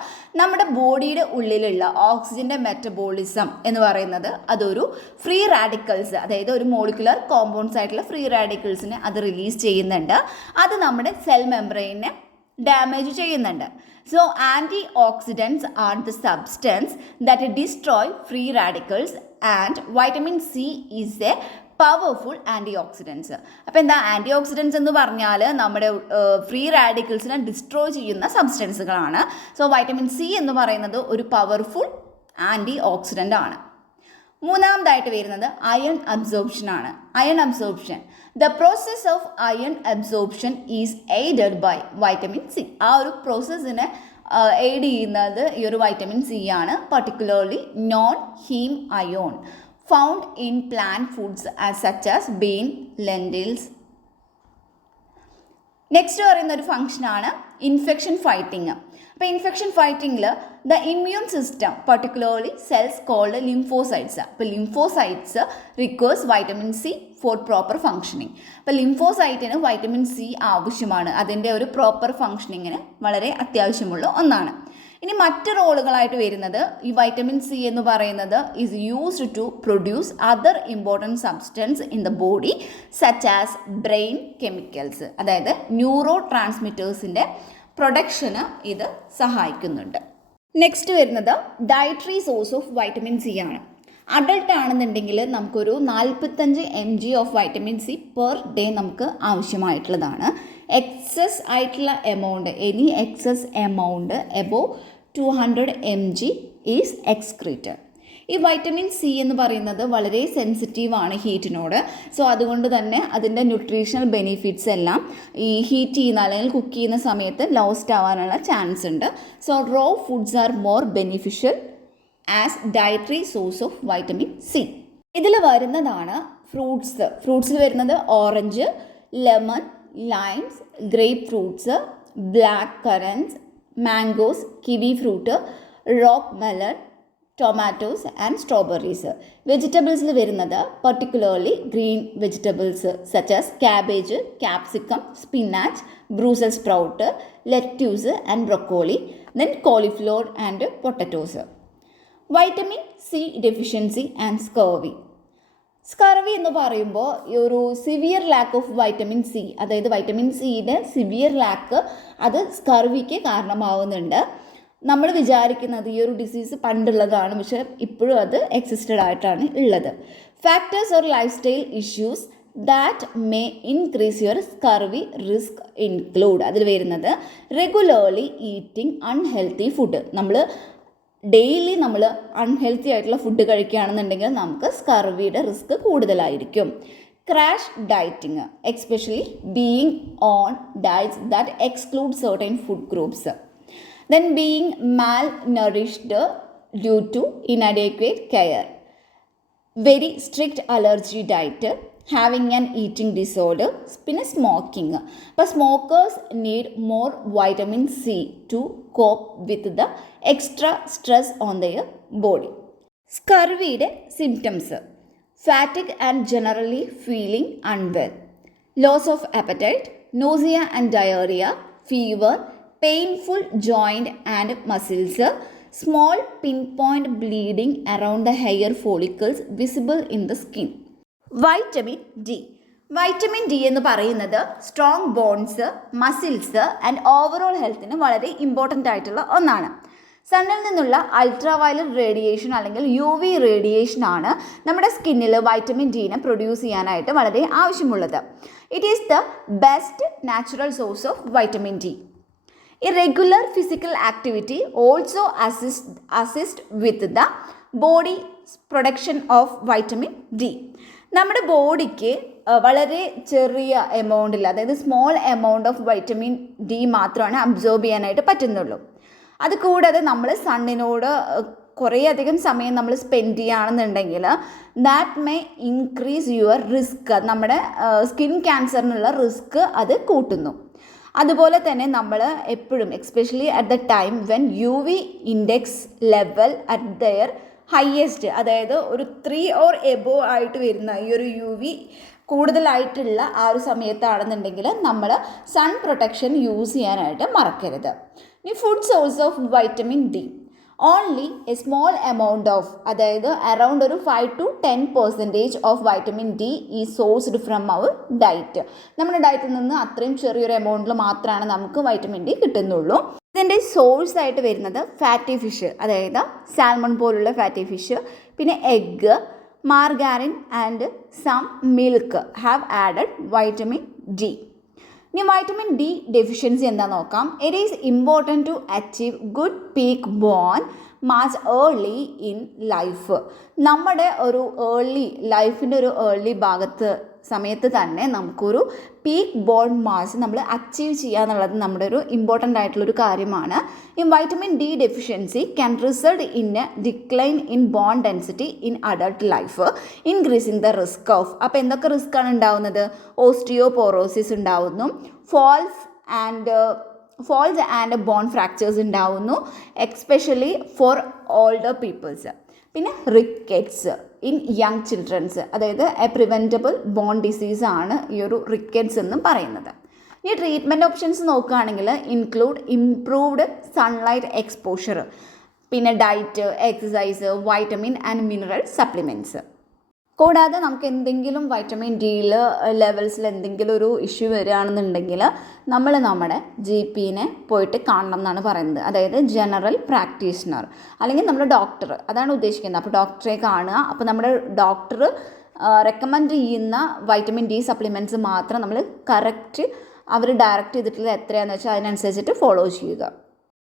നമ്മുടെ ബോഡിയുടെ ഉള്ളിലുള്ള ഓക്സിജൻ്റെ മെറ്റബോളിസം എന്ന് പറയുന്നത് അതൊരു ഫ്രീ റാഡിക്കൽസ്, അതായത് ഒരു മോളിക്കുലർ കോമ്പൗണ്ട്സ് ആയിട്ടുള്ള ഫ്രീ റാഡിക്കൽസിനെ അത് റിലീസ് ചെയ്യുന്നുണ്ട്. അത് നമ്മുടെ സെൽ മെംബ്രെയിനെ ഡാമേജ് ചെയ്യുന്നുണ്ട്. So antioxidants are the substance that destroy free radicals and vitamin C is a powerful antioxidants. അപ്പോൾ എന്താ ആൻറ്റി ഓക്സിഡൻസ് എന്ന് പറഞ്ഞാൽ നമ്മുടെ ഫ്രീ റാഡിക്കൽസിനെ ഡിസ്ട്രോയ് ചെയ്യുന്ന സബ്സ്റ്റൻസുകളാണ്. സോ വൈറ്റമിൻ സി എന്ന് പറയുന്നത് ഒരു പവർഫുൾ ആൻറ്റി ഓക്സിഡൻ്റ് ആണ്. മൂന്നാമതായിട്ട് വരുന്നത് അയൺ അബ്സോർപ്ഷൻ ആണ്. Iron absorption, the process of iron absorption is aided by vitamin C. ആ ഒരു പ്രോസസ്സിനെ എയ്ഡ് ചെയ്യുന്നത് ഈ ഒരു വൈറ്റമിൻ സി ആണ്. Particularly non heme iron found in plant foods such as bean, lentils. Next പറയുന്ന ഒരു ഫംഗ്ഷനാണ് ഇൻഫെക്ഷൻ ഫൈറ്റിങ്. അപ്പോൾ ഇൻഫെക്ഷൻ ഫൈറ്റിങ്ങിൽ the immune system particularly cells called lymphocytes. അപ്പോൾ lymphocytes requires vitamin C for proper functioning. അപ്പോൾ ലിംഫോസൈറ്റിന് vitamin C ആവശ്യമാണ്. അതിൻ്റെ ഒരു പ്രോപ്പർ ഫങ്ഷനിങ്ങിന് വളരെ അത്യാവശ്യമുള്ള ഒന്നാണ്. ഇനി മറ്റ് റോളുകളായിട്ട് വരുന്നത് ഈ വൈറ്റമിൻ സി എന്ന് പറയുന്നത് is used to produce other important substance in the body such as brain chemicals. അതായത് ന്യൂറോ ട്രാൻസ്മിറ്റേഴ്സിൻ്റെ പ്രൊഡക്ഷന് ഇത് സഹായിക്കുന്നുണ്ട്. നെക്സ്റ്റ് വരുന്നത് dietary source of vitamin C ആണ്. അഡൾട്ട് ആണെന്നുണ്ടെങ്കിൽ നമുക്കൊരു 45 mg of vitamin C per day നമുക്ക് ആവശ്യമായിട്ടുള്ളതാണ്. എക്സസ് ആയിട്ടുള്ള amount, any excess amount above 200 mg is excreted. ഈ വൈറ്റമിൻ സി എന്ന് പറയുന്നത് വളരെ സെൻസിറ്റീവാണ് ഹീറ്റിനോട്. സോ അതുകൊണ്ട് തന്നെ അതിൻ്റെ ന്യൂട്രീഷണൽ ബെനിഫിറ്റ്സ് എല്ലാം ഈ ഹീറ്റ് ചെയ്യുന്ന അല്ലെങ്കിൽ കുക്ക് ചെയ്യുന്ന സമയത്ത് ലോസ്റ്റ് ആവാനുള്ള ചാൻസ് ഉണ്ട്. So raw foods are more beneficial as dietary source of vitamin C. ഇതിൽ വരുന്നതാണ് ഫ്രൂട്ട്സിൽ വരുന്നത് orange, lemon, limes, grapefruits, black currants, mangoes, kiwi fruit, rock melon, tomatoes and strawberries. വെജിറ്റബിൾസിൽ വരുന്നത് particularly green vegetables such as cabbage, capsicum, spinach, Brussels sprout, lettuce and broccoli, then cauliflower and potatoes. Vitamin C deficiency and scurvy എന്ന് പറയുമ്പോൾ ഈ ഒരു severe lack of vitamin C, അതായത് vitamin സിയുടെ severe lakh അത് സ്കർവിക്ക് കാരണമാവുന്നുണ്ട്. നമ്മൾ വിചാരിക്കുന്നത് ഈ ഒരു ഡിസീസ് പണ്ടുള്ളതാണ്, പക്ഷേ ഇപ്പോഴും അത് എക്സിസ്റ്റഡ് ആയിട്ടാണ് ഉള്ളത്. Factors or life style issues that may increase your scurvy risk include. അതിൽ വരുന്നത് regularly eating unhealthy food. Daily നമ്മൾ അൺഹെൽത്തി ആയിട്ടുള്ള ഫുഡ് കഴിക്കുകയാണെന്നുണ്ടെങ്കിൽ നമുക്ക് സ്കർവിയുടെ റിസ്ക് കൂടുതലായിരിക്കും. Crash dieting, especially being on diets that exclude certain food groups. Then being malnourished due to inadequate care, very strict allergy diet, having an eating disorder, പിന്നെ smoking. അപ്പോൾ smokers need more vitamin C to cope with the extra stress on their body. സ്കർവിയുടെ symptoms: fatigue and generally feeling unwell, loss of appetite, nausea and diarrhea, fever, painful joint and muscles, small pinpoint bleeding around the hair follicles visible in the skin. Vitamin D എന്ന് പറയുന്നത് strong bones, muscles and overall ഹെൽത്തിന് വളരെ important ആയിട്ടുള്ള ഒന്നാണ്. സണ്ണിൽ നിന്നുള്ള ultraviolet radiation അല്ലെങ്കിൽ UV radiation ആണ് നമ്മുടെ സ്കിന്നിൽ വൈറ്റമിൻ ഡിനെ പ്രൊഡ്യൂസ് ചെയ്യാനായിട്ട് വളരെ ആവശ്യമുള്ളത്. It is the best natural source of vitamin D. Irregular physical activity also assist with the body production of vitamin D. നമ്മുടെ ബോഡിക്ക് വളരെ ചെറിയ എമൗണ്ടിൽ, അതായത് small amount of vitamin D മാത്രമാണ് അബ്സോർബ് ചെയ്യാനായിട്ട് പറ്റുന്നുള്ളൂ. അത് കൂടാതെ നമ്മൾ സണ്ണിനോട് കുറേയധികം സമയം നമ്മൾ സ്പെൻഡ് ചെയ്യുകയാണെന്നുണ്ടെങ്കിൽ that may increase your risk, നമ്മുടെ സ്കിൻ ക്യാൻസറിനുള്ള റിസ്ക് അത് കൂട്ടുന്നു. അതുപോലെ തന്നെ നമ്മൾ എപ്പോഴും especially at the time when UV index level at there highest, അതായത് ഒരു 3 or above ആയിട്ട് വരുന്ന ഈ ഒരു UV കൂടുതലായിട്ടുള്ള ആ ഒരു സമയത്താണെന്നുണ്ടെങ്കിൽ നമ്മൾ സൺ പ്രൊട്ടക്ഷൻ യൂസ് ചെയ്യാനായിട്ട് മറക്കരുത്. ഇനി food source of vitamin D, only A small amount of, അതായത് അറൗണ്ട് ഒരു 5 to 10% ഓഫ് വൈറ്റമിൻ ഡി ഈ സോഴ്സ്ഡ് ഫ്രം അവർ ഡയറ്റ്. നമ്മുടെ ഡയറ്റിൽ നിന്ന് അത്രയും ചെറിയൊരു എമൗണ്ടിൽ മാത്രമാണ് നമുക്ക് വൈറ്റമിൻ ഡി കിട്ടുന്നുള്ളൂ. ഇതിൻ്റെ സോഴ്സ് ആയിട്ട് വരുന്നത് ഫാറ്റി ഫിഷ്, അതായത് സാൽമൺ പോലുള്ള ഫാറ്റി ഫിഷ്, പിന്നെ egg, margarine and some milk have added vitamin D. ഇനി വൈറ്റമിൻ ഡി ഡെഫിഷ്യൻസി എന്താ നോക്കാം. It is important to achieve good peak bone mass early in life. നമ്മുടെ ഒരു ലൈഫിൻ്റെ ഒരു ഏർലി സമയത്ത് തന്നെ നമുക്കൊരു പീക്ക് ബോൺ മാസ് നമ്മൾ അച്ചീവ് ചെയ്യുക എന്നുള്ളത് നമ്മുടെ ഒരു ഇമ്പോർട്ടൻ്റ് ആയിട്ടുള്ളൊരു കാര്യമാണ്. ഈ vitamin D deficiency can result in a decline in bone density in adult life, increasing the risk of. അപ്പോൾ എന്തൊക്കെ റിസ്ക്കാണ് ഉണ്ടാവുന്നത്? ഓസ്റ്റിയോപോറോസിസ് ഉണ്ടാവുന്നു, ഫോൾസ് ആൻഡ് ബോൺ ഫ്രാക്ചേഴ്സ് ഉണ്ടാവുന്നു, എക്സ്പെഷ്യലി ഫോർ ഓൾഡർ പീപ്പിൾസ്. പിന്നെ റിക്കറ്റ്സ് ഇൻ യങ് ചിൽഡ്രൻസ്, അതായത് A preventable bone ഡിസീസാണ് ഈ ഒരു റിക്കറ്റ്സ് എന്ന് പറയുന്നത്. ഈ ട്രീറ്റ്മെൻറ്റ് ഓപ്ഷൻസ് നോക്കുകയാണെങ്കിൽ ഇൻക്ലൂഡ് ഇംപ്രൂവ്ഡ് സൺലൈറ്റ് എക്സ്പോഷർ, പിന്നെ diet, exercise, vitamin and mineral supplements. കൂടാതെ നമുക്ക് എന്തെങ്കിലും വൈറ്റമിൻ ഡിയിൽ ലെവൽസിൽ എന്തെങ്കിലും ഒരു ഇഷ്യൂ വരികയാണെന്നുണ്ടെങ്കിൽ നമ്മൾ നമ്മുടെ GPനെ പോയിട്ട് കാണണം എന്നാണ് പറയുന്നത്. അതായത് ജനറൽ പ്രാക്ടീഷണർ അല്ലെങ്കിൽ നമ്മൾ ഡോക്ടർ, അതാണ് ഉദ്ദേശിക്കുന്നത്. അപ്പോൾ ഡോക്ടറെ കാണുക. അപ്പോൾ നമ്മുടെ ഡോക്ടർ റെക്കമെൻഡ് ചെയ്യുന്ന വൈറ്റമിൻ ഡി സപ്ലിമെൻറ്റ്സ് മാത്രം നമ്മൾ കറക്റ്റ് അവർ ഡയറക്റ്റ് ചെയ്തിട്ടുള്ളത് എത്രയാണെന്ന് വെച്ചാൽ അതിനനുസരിച്ചിട്ട് ഫോളോ ചെയ്യുക.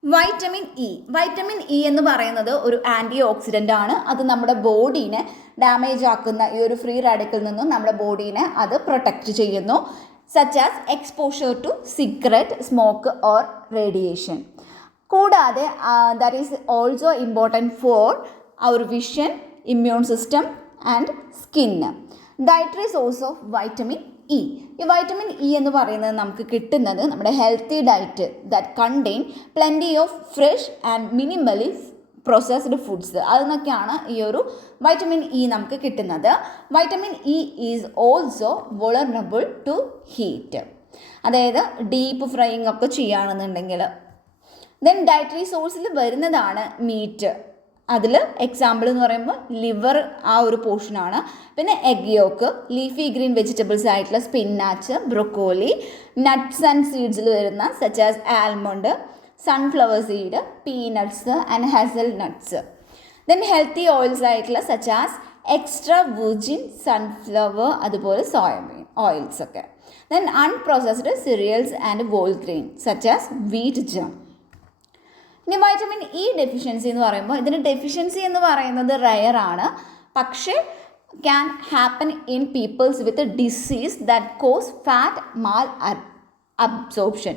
വൈറ്റമിൻ ഇ എന്ന് പറയുന്നത് ഒരു ആൻറ്റി ഓക്സിഡൻ്റ് ആണ്. അത് നമ്മുടെ ബോഡീനെ ഡാമേജ് ആക്കുന്ന ഈ ഒരു ഫ്രീ റാഡിക്കൽ നിന്നും നമ്മുടെ ബോഡീനെ അത് പ്രൊട്ടക്റ്റ് ചെയ്യുന്നു, such as exposure to cigarette smoke or radiation. കൂടാതെ that is also important for our vision, immune system and skin. Dietary source of vitamin E. ഈ വൈറ്റമിൻ ഇ എന്ന് പറയുന്നത് നമുക്ക് കിട്ടുന്നത് നമ്മുടെ healthy diet that contain plenty of fresh and minimally processed foods, അതിനൊക്കെയാണ് ഈ ഒരു വൈറ്റമിൻ ഇ നമുക്ക് കിട്ടുന്നത്. Vitamin E is also vulnerable to heat, അതായത് ഡീപ്പ് ഫ്രൈയിങ് ഒക്കെ ചെയ്യുകയാണെന്നുണ്ടെങ്കിൽ. ദെൻ ഡയറ്ററി സോഴ്സിൽ വരുന്നതാണ് മീറ്റ്. അതിൽ എക്സാമ്പിൾ എന്ന് പറയുമ്പോൾ ലിവർ ആ ഒരു പോർഷനാണ്. പിന്നെ egg yolk, leafy green vegetables ആയിട്ടുള്ള സ്പിന്നാച്ച്, ബ്രൊക്കോലി, നട്ട്സ് ആൻഡ് സീഡ്സിൽ വരുന്ന such as almond, sunflower seed, peanuts and hazelnuts. Then healthy oils ആയിട്ടുള്ള such as extra virgin sunflower, അതുപോലെ സോയാബീൻ ഓയിൽസ് ഒക്കെ. Then unprocessed cereals and whole grain such as wheat germ. ഇനി vitamin E deficiency എന്ന് പറയുമ്പോൾ ഇതിന് deficiency എന്ന് പറയുന്നത് rare ആണ്, പക്ഷേ can happen in peoples with disease that cause fat malabsorption.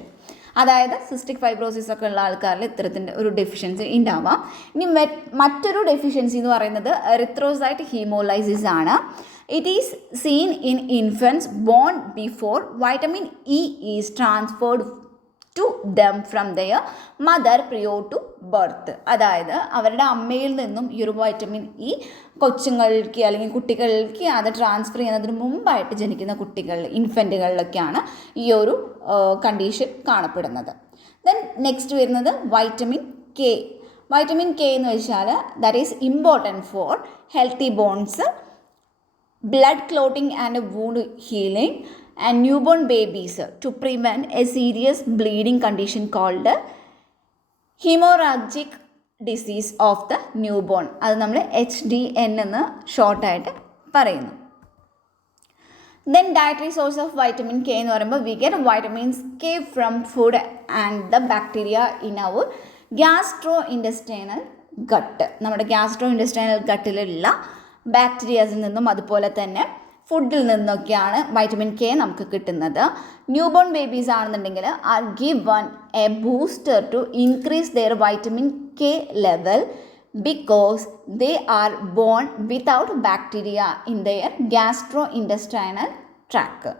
അതായത് സിസ്റ്റിക് ഫൈബ്രോസിസ് ഒക്കെ ഉള്ള ആൾക്കാരിൽ ഇത്തരത്തിൻ്റെ ഒരു ഡെഫിഷ്യൻസി ഉണ്ടാവാം. ഇനി മറ്റൊരു ഡെഫിഷ്യൻസി എന്ന് പറയുന്നത് എറിത്രോസൈറ്റ് ഹീമോലൈസിസ് ആണ്. It is seen in infants born before vitamin E is transferred to them from their mother prior to birth. അതായത് അവരുടെ അമ്മയിൽ നിന്നും ഈ ഒരു വൈറ്റമിൻ ഇ കൊച്ചുങ്ങൾക്ക് അല്ലെങ്കിൽ കുട്ടികൾക്ക് അത് ട്രാൻസ്ഫർ ചെയ്യുന്നതിന് മുമ്പായിട്ട് ജനിക്കുന്ന കുട്ടികളിൽ, ഇൻഫൻറ്റുകളിലൊക്കെയാണ് ഈ ഒരു കണ്ടീഷൻ കാണപ്പെടുന്നത്. ദെൻ നെക്സ്റ്റ് വരുന്നത് വൈറ്റമിൻ കെ. വൈറ്റമിൻ കെ എന്ന് വെച്ചാൽ that is important for healthy bones, blood clotting and wound healing and newborn babies to prevent a serious bleeding condition called hemorrhagic disease of the newborn. അത് നമ്മൾ HDN എന്ന് ഷോർട്ടായിട്ട് പറയുന്നു. Then dietary source of vitamin K എന്ന് പറയുമ്പോൾ we get vitamins K from food and the bacteria in our gastrointestinal gut. നമ്മുടെ gastrointestinal ഗട്ടിലുള്ള ബാക്ടീരിയാസിൽ നിന്നും അതുപോലെ തന്നെ ഫുഡിൽ നിന്നൊക്കെയാണ് വൈറ്റമിൻ കെ നമുക്ക് കിട്ടുന്നത്. ന്യൂബോൺ ബേബീസ് ആണെന്നുണ്ടെങ്കിൽ are given a booster to increase their vitamin K level because they are born without bacteria in their gastrointestinal tract.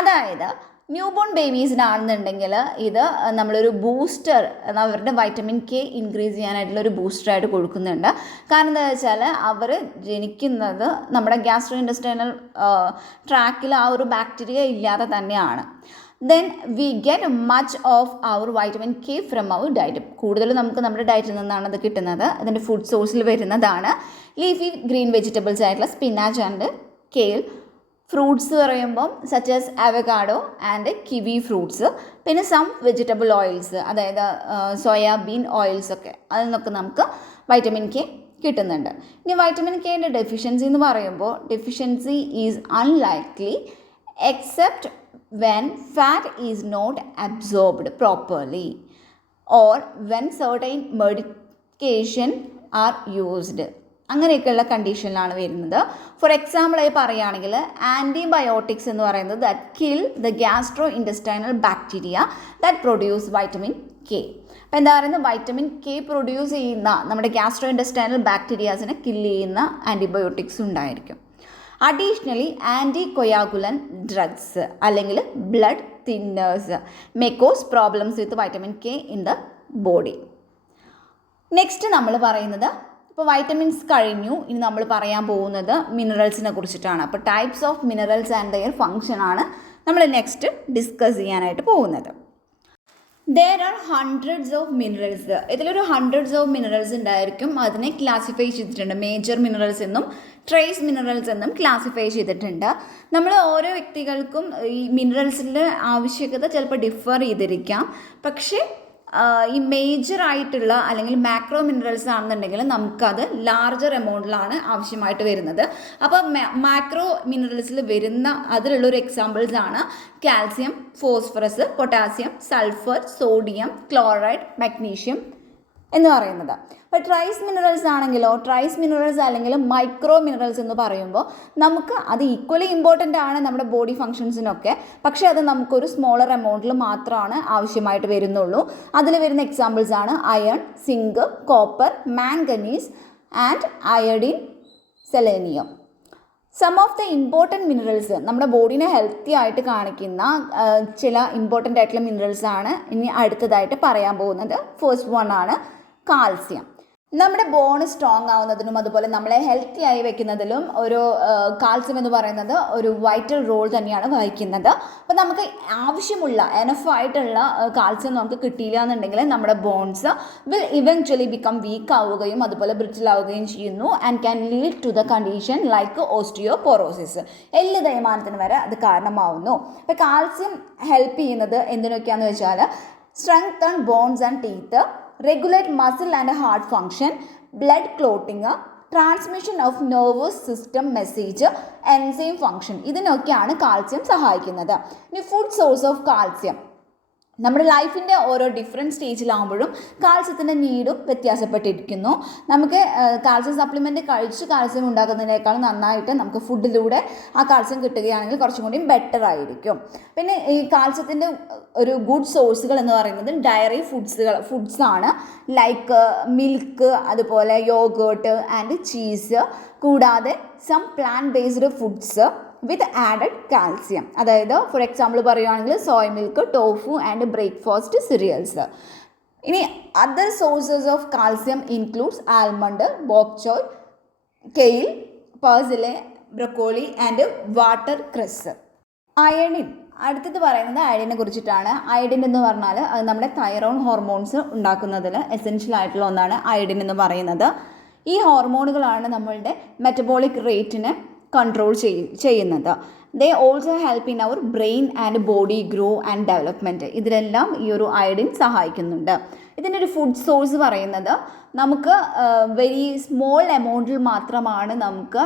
അതായത് ന്യൂബോൺ ബേബീസിനാണെന്നുണ്ടെങ്കിൽ ഇത് നമ്മളൊരു ബൂസ്റ്റർ, അവരുടെ വൈറ്റമിൻ കെ ഇൻക്രീസ് ചെയ്യാനായിട്ടുള്ളൊരു ബൂസ്റ്ററായിട്ട് കൊടുക്കുന്നുണ്ട്. കാരണം എന്താ വെച്ചാൽ അവർ ജനിക്കുന്നത് നമ്മുടെ ഗ്യാസ്ട്രോ ഇൻറ്റസ്റ്റൈനൽ ട്രാക്കിൽ ആ ഒരു ബാക്ടീരിയ ഇല്ലാതെ തന്നെയാണ്. Then we get much of our vitamin K from our diet. കൂടുതലും നമുക്ക് നമ്മുടെ ഡയറ്റിൽ നിന്നാണ് അത് കിട്ടുന്നത്. അതിൻ്റെ ഫുഡ് സോഴ്സിൽ വരുന്നതാണ് ലീഫി ഗ്രീൻ വെജിറ്റബിൾസ് ആയിട്ടുള്ള സ്പിനാച്ച് ആൻഡ് കെയിൽ. ഫ്രൂട്ട്സ് പറയുമ്പം such as avocado and kiwi fruits. പിന്നെ സം വെജിറ്റബിൾ ഓയിൽസ്, അതായത് സോയാബീൻ ഓയിൽസ് ഒക്കെ, അതിൽ നിന്നൊക്കെ നമുക്ക് വൈറ്റമിൻ കെ കിട്ടുന്നുണ്ട്. ഇനി വൈറ്റമിൻ കെയുടെ ഡെഫിഷ്യൻസി എന്ന് പറയുമ്പോൾ deficiency is unlikely except when fat is not absorbed properly or when certain medication are used. അങ്ങനെയൊക്കെയുള്ള കണ്ടീഷനിലാണ് വരുന്നത്. ഫോർ എക്സാമ്പിളായി പറയുകയാണെങ്കിൽ ആൻറ്റിബയോട്ടിക്സ് എന്ന് പറയുന്നത് that kill the gastrointestinal bacteria that produce vitamin K. അപ്പോൾ എന്താ പറയുന്നത്, വൈറ്റമിൻ കെ പ്രൊഡ്യൂസ് ചെയ്യുന്ന നമ്മുടെ ഗ്യാസ്ട്രോ ഇൻറ്റസ്റ്റൈനൽ ബാക്ടീരിയാസിനെ കില്ല് ചെയ്യുന്ന ആൻറ്റിബയോട്ടിക്സ് ഉണ്ടായിരിക്കും. അഡീഷണലി ആൻറ്റി കൊയാഗുലൻ ഡ്രഗ്സ് അല്ലെങ്കിൽ blood thinners may cause problems with vitamin K in the body. Next നമ്മൾ പറയുന്നത്, ഇപ്പോൾ വൈറ്റമിൻസ് കഴിഞ്ഞു, ഇനി നമ്മൾ പറയാൻ പോകുന്നത് മിനറൽസിനെ കുറിച്ചിട്ടാണ്. അപ്പോൾ types of minerals and their function ആണ് നമ്മൾ നെക്സ്റ്റ് ഡിസ്കസ് ചെയ്യാനായിട്ട് പോകുന്നത്. There are hundreds of minerals. ഇതിലൊരു ഹൺഡ്രഡ്സ് ഓഫ് മിനറൽസ് ഉണ്ടായിരിക്കും. അതിനെ ക്ലാസിഫൈ ചെയ്തിട്ടുണ്ട്. മേജർ മിനറൽസ് എന്നും ട്രേസ് മിനറൽസ് എന്നും ക്ലാസിഫൈ ചെയ്തിട്ടുണ്ട്. നമ്മൾ ഓരോ വ്യക്തികൾക്കും ഈ മിനറൽസിൻ്റെ ആവശ്യകത ചിലപ്പോൾ ഡിഫർ ചെയ്തിരിക്കാം. പക്ഷേ ഈ മേജർ ആയിട്ടുള്ള അല്ലെങ്കിൽ മാക്രോ മിനറൽസ് ആണെന്നുണ്ടെങ്കിൽ നമുക്കത് ലാർജർ എമൗണ്ടിലാണ് ആവശ്യമായിട്ട് വരുന്നത്. അപ്പോൾ മാക്രോ മിനറൽസിൽ വരുന്ന അതിലുള്ളൊരു എക്സാമ്പിൾസ് ആണ് calcium, phosphorus, potassium, sulphur, sodium, chloride, magnesium എന്ന് പറയുന്നത്. അപ്പോൾ ട്രൈസ് മിനറൽസ് അല്ലെങ്കിൽ മൈക്രോ മിനറൽസ് എന്ന് പറയുമ്പോൾ നമുക്ക് അത് ഈക്വലി ഇമ്പോർട്ടൻ്റ് ആണ് നമ്മുടെ ബോഡി ഫങ്ഷൻസിനൊക്കെ. പക്ഷേ അത് നമുക്കൊരു സ്മോളർ എമൗണ്ടിൽ മാത്രമാണ് ആവശ്യമായിട്ട് വരുന്നുള്ളൂ. അതിൽ വരുന്ന എക്സാമ്പിൾസ് ആണ് iron, zinc, copper, manganese and iodine, selenium. Some of the important minerals, നമ്മുടെ ബോഡീനെ ഹെൽത്തി ആയിട്ട് കാണിക്കുന്ന ചില ഇമ്പോർട്ടൻ്റ് ആയിട്ടുള്ള മിനറൽസ് ആണ് ഇനി അടുത്തതായിട്ട് പറയാൻ പോകുന്നത്. ഫസ്റ്റ് വൺ ആണ് കാൽസ്യം. നമ്മുടെ ബോൺ സ്ട്രോങ് ആവുന്നതിനും അതുപോലെ നമ്മളെ ഹെൽത്തി ആയി വെക്കുന്നതിലും ഒരു കാൽസ്യം എന്ന് പറയുന്നത് ഒരു വൈറ്റൽ റോൾ തന്നെയാണ് വഹിക്കുന്നത്. അപ്പോൾ നമുക്ക് ആവശ്യമുള്ള എനഫായിട്ടുള്ള കാൽസ്യം നമുക്ക് കിട്ടിയില്ല എന്നുണ്ടെങ്കിൽ നമ്മുടെ bones will eventually become weak ആവുകയും അതുപോലെ ബ്രിറ്റിൽ ആവുകയും ചെയ്യുന്നു and can lead to the condition like osteoporosis, എല്ല് തേയ്മാനത്തിന് വരെ അത് കാരണമാവുന്നു. അപ്പോൾ കാൽസ്യം ഹെൽപ്പ് ചെയ്യുന്നത് എന്തിനൊക്കെയാണെന്ന് വെച്ചാൽ strengthen bones and teeth, regulate muscle and heart function, blood clotting, transmission of nervous system message, enzyme function. ഇതിനൊക്കെയാണ് കാൽസ്യം സഹായിക്കുന്നത്. ഇനി ഫുഡ് സോഴ്സ് ഓഫ് കാൽസ്യം, നമ്മുടെ ലൈഫിൻ്റെ ഓരോ ഡിഫറെൻറ്റ് സ്റ്റേജിലാകുമ്പോഴും കാൽസ്യത്തിൻ്റെ നീഡും വ്യത്യാസപ്പെട്ടിരിക്കുന്നു. നമുക്ക് കാൽസ്യം സപ്ലിമെൻറ്റ് കഴിച്ച് കാൽസ്യം ഉണ്ടാക്കുന്നതിനേക്കാളും നന്നായിട്ട് നമുക്ക് ഫുഡിലൂടെ ആ കാൽസ്യം കിട്ടുകയാണെങ്കിൽ കുറച്ചും കൂടി ബെറ്റർ ആയിരിക്കും. പിന്നെ ഈ കാൽസ്യത്തിൻ്റെ ഒരു ഗുഡ് സോഴ്സുകൾ എന്ന് പറയുന്നത് ഡയറി ഫുഡ്സാണ്. ലൈക്ക് മിൽക്ക്, അതുപോലെ യോഗേർട്ട് ആൻഡ് ചീസ്, കൂടാതെ some plant based foods with added calcium. അതായത് ഫോർ എക്സാമ്പിൾ പറയുകയാണെങ്കിൽ soy milk, tofu and breakfast cereals. ഇനി other sources of calcium includes almond, bok choy, kale, parsley, broccoli and watercress. Iodine, അടുത്തത് പറയുന്നത് അയഡിനെ കുറിച്ചിട്ടാണ്. Iodine എന്ന് പറഞ്ഞാൽ അത് നമ്മുടെ തൈറോയ്ഡ് ഹോർമോൺസ് ഉണ്ടാക്കുന്നതിൽ എസെൻഷ്യൽ ആയിട്ടുള്ള ഒന്നാണ് അയഡിൻ എന്ന് പറയുന്നത്. ഈ ഹോർമോണുകളാണ് നമ്മളുടെ മെറ്റബോളിക് റേറ്റിനെ കൺട്രോൾ ചെയ്യുന്നത്. They also help in our brain and body grow and development. ഇതിലെല്ലാം ഈ ഒരു അയഡിൻ സഹായിക്കുന്നുണ്ട്. ഇതിൻ്റെ ഒരു ഫുഡ് സോഴ്സ് പറയുന്നത് നമുക്ക് വെരി സ്മോൾ എമൗണ്ടിൽ മാത്രമാണ് നമുക്ക്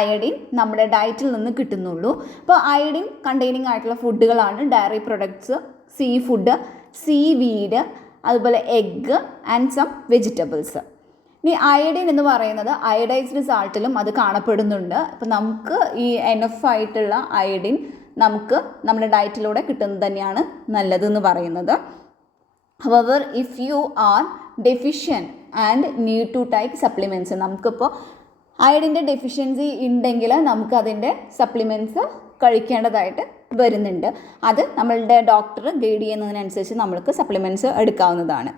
അയഡിൻ നമ്മുടെ ഡയറ്റിൽ നിന്ന് കിട്ടുന്നുള്ളൂ. അപ്പോൾ അയഡിൻ കണ്ടെയ്നിങ് ആയിട്ടുള്ള ഫുഡുകളാണ് dairy products, seafood, seaweed, അതുപോലെ എഗ്ഗ് ആൻഡ് സം വെജിറ്റബിൾസ്. ഇനി അയഡിൻ എന്ന് പറയുന്നത് അയഡൈസ്ഡ് സാൾട്ടിലും അത് കാണപ്പെടുന്നുണ്ട്. അപ്പോൾ നമുക്ക് ഈ എനഫ് ആയിട്ടുള്ള അയഡിൻ നമുക്ക് നമ്മുടെ ഡയറ്റിലൂടെ കിട്ടുന്നത് തന്നെയാണ് നല്ലതെന്ന് പറയുന്നത്. However if you are deficient and need to take supplements, നമുക്കിപ്പോൾ അയഡിൻ്റെ ഡെഫിഷ്യൻസി ഉണ്ടെങ്കിൽ നമുക്കതിൻ്റെ സപ്ലിമെൻറ്റ്സ് കഴിക്കേണ്ടതായിട്ട് വരുന്നുണ്ട്. അത് നമ്മളുടെ ഡോക്ടർ ഗൈഡ് ചെയ്യുന്നതിനനുസരിച്ച് നമ്മൾക്ക് സപ്ലിമെൻറ്റ്സ് എടുക്കാവുന്നതാണ്.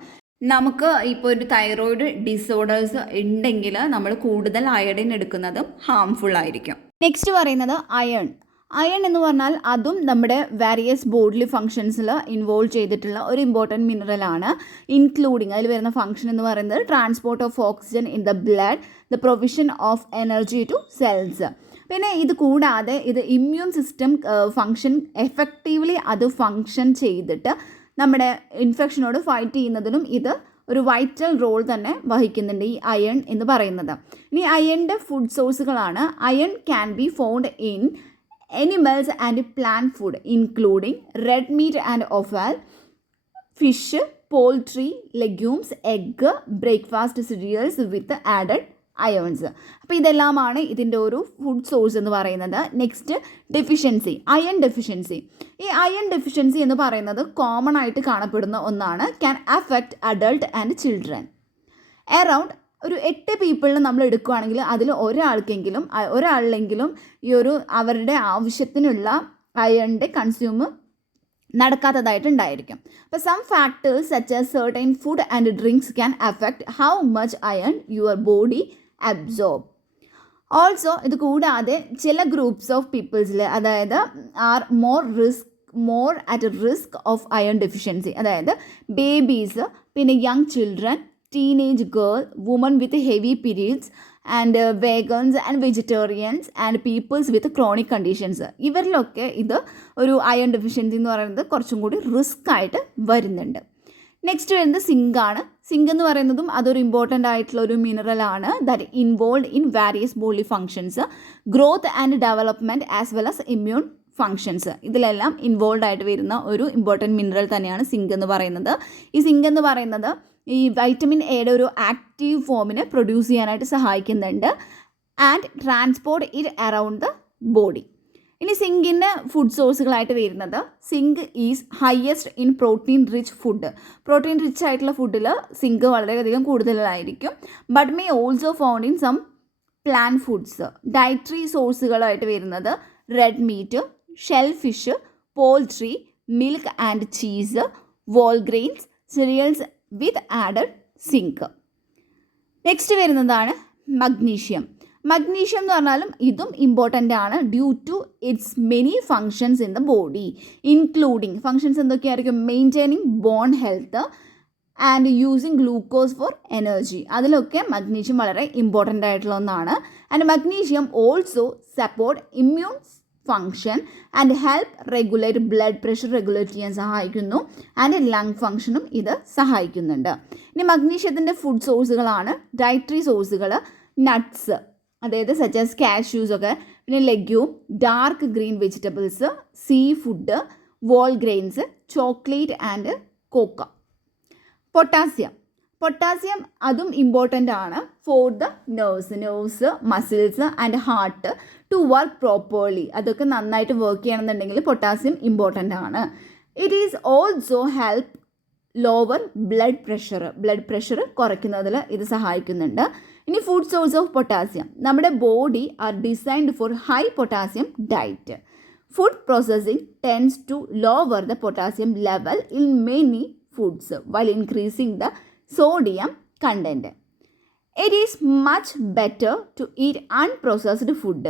നമുക്ക് ഇപ്പോൾ ഒരു തൈറോയ്ഡ് ഡിസോർഡേഴ്സ് ഉണ്ടെങ്കിൽ നമ്മൾ കൂടുതൽ അയഡിൻ എടുക്കുന്നതും ഹാംഫുൾ ആയിരിക്കും. നെക്സ്റ്റ് പറയുന്നത് അയൺ. അയൺ എന്ന് പറഞ്ഞാൽ അതും നമ്മുടെ വാരിയസ് ബോഡിലി ഫങ്ഷൻസിൽ ഇൻവോൾവ് ചെയ്തിട്ടുള്ള ഒരു ഇമ്പോർട്ടൻറ്റ് മിനറലാണ്. ഇൻക്ലൂഡിങ് അതിൽ വരുന്ന ഫങ്ഷൻ എന്ന് പറയുന്നത് transport of oxygen in the blood, the provision of energy to cells. പിന്നെ ഇത് കൂടാതെ ഇത് ഇമ്മ്യൂൺ സിസ്റ്റം ഫങ്ഷൻ എഫക്റ്റീവ്ലി അത് ഫങ്ഷൻ ചെയ്തിട്ട് നമ്മുടെ ഇൻഫെക്ഷനോട് ഫൈറ്റ് ചെയ്യുന്നതിനും ഇത് ഒരു വൈറ്റൽ റോൾ തന്നെ വഹിക്കുന്നുണ്ട് ഈ അയൺ എന്ന് പറയുന്നത്. ഇനി അയണിൻ്റെ ഫുഡ് സോഴ്സുകളാണ്. Iron can be found in animals and plant food including red meat and offal, fish, poultry, legumes, egg, breakfast cereals with added irons. അപ്പോൾ ഇതെല്ലാമാണ് ഇതിൻ്റെ ഒരു ഫുഡ് സോഴ്സ് എന്ന് പറയുന്നത്. Next deficiency, iron deficiency. ഈ അയൺ ഡെഫിഷ്യൻസി എന്ന് പറയുന്നത് common ആയിട്ട് കാണപ്പെടുന്ന ഒന്നാണ്. Can affect adult and children. Around ഒരു 8 പീപ്പിളിന് നമ്മൾ എടുക്കുകയാണെങ്കിൽ അതിൽ ഒരാളിലെങ്കിലും ഈ ഒരു അവരുടെ ആവശ്യത്തിനുള്ള അയണിൻ്റെ കൺസ്യൂം നടക്കാത്തതായിട്ടുണ്ടായിരിക്കും. അപ്പോൾ some factors such as certain food and drinks can affect how much iron your body absorb. Also ഇത് കൂടാതെ ചില ഗ്രൂപ്പ്സ് ഓഫ് പീപ്പിൾസിൽ, അതായത് are more risk more at risk of iron deficiency. അതായത് ബേബീസ്, പിന്നെ young children, teenage girl, woman with heavy periods and vegans and vegetarians and peoples with chronic conditions. ഇവരിലൊക്കെ ഇത് ഒരു അയൺ ഡെഫിഷ്യൻസി എന്ന് പറയുന്നത് കുറച്ചും കൂടി റിസ്ക് ആയിട്ട് വരുന്നുണ്ട്. നെക്സ്റ്റ് വരുന്നത് സിങ്കാണ്. സിങ്ക് എന്ന് പറയുന്നതും അതൊരു ഇമ്പോർട്ടൻ്റ് ആയിട്ടുള്ള ഒരു മിനറലാണ് that involve in various body functions, growth and development as well as immune functions. ഇതിലെല്ലാം ഇൻവോൾവ് ആയിട്ട് വരുന്ന ഒരു ഇമ്പോർട്ടൻറ്റ് മിനറൽ തന്നെയാണ് സിങ്ക് എന്ന് പറയുന്നത്. ഈ സിങ്ക് എന്ന് പറയുന്നത് ഈ വൈറ്റമിൻ എയുടെ ഒരു ആക്റ്റീവ് ഫോമിനെ പ്രൊഡ്യൂസ് ചെയ്യാനായിട്ട് സഹായിക്കുന്നുണ്ട് and transport it around the body. ഇനി സിങ്കിൻ്റെ ഫുഡ് സോഴ്സുകളായിട്ട് വരുന്നത്, zinc is highest in protein rich food. Protein rich ആയിട്ടുള്ള ഫുഡിൽ സിങ്ക് വളരെയധികം കൂടുതലായിരിക്കും. But may also found in some plant foods. Dietary സോഴ്സുകളായിട്ട് വരുന്നത് red meat, shellfish, poultry, milk and cheese, whole grains, cereals with added zinc. Next വരുന്നതാണ് magnesium. Magnesium എന്ന് പറഞ്ഞാലും ഇതും ഇമ്പോർട്ടൻ്റ് ആണ് due to its many functions in the body, including functions എന്തൊക്കെയായിരിക്കും? Maintaining bone health and using glucose for energy. അതിലൊക്കെ magnesium വളരെ important ആയിട്ടുള്ള ഒന്നാണ്. And magnesium also support immune function and help regulate blood pressure regulate ചെയ്യാൻ സഹായിക്കുന്നു and lung ഫങ്ഷനും ഇത് സഹായിക്കുന്നുണ്ട്. ഇനി മഗ്നീഷ്യത്തിൻ്റെ ഫുഡ് സോഴ്സുകളാണ് ഡയറ്ററി സോഴ്സുകൾ, നട്ട്സ്, അതായത് സച്ച് ആസ് കാഷ്യൂസ് ഒക്കെ, പിന്നെ legume, dark green vegetables, seafood, whole grains, chocolate and cocoa. Potassium അതും ഇമ്പോർട്ടൻ്റ് ആണ് for the nerves, muscles and heart to work properly. അതൊക്കെ നന്നായിട്ട് വർക്ക് ചെയ്യണമെന്നുണ്ടെങ്കിൽ പൊട്ടാസ്യം ഇമ്പോർട്ടൻ്റ് ആണ്. It is also help lower blood pressure കുറയ്ക്കുന്നതിൽ ഇത് സഹായിക്കുന്നുണ്ട്. ഇനി ഫുഡ് സോഴ്സ് ഓഫ് പൊട്ടാസ്യം. നമ്മുടെ body are designed for high potassium diet. Food processing tends to lower the potassium level in many foods while increasing the sodium content. It is much better to eat unprocessed food.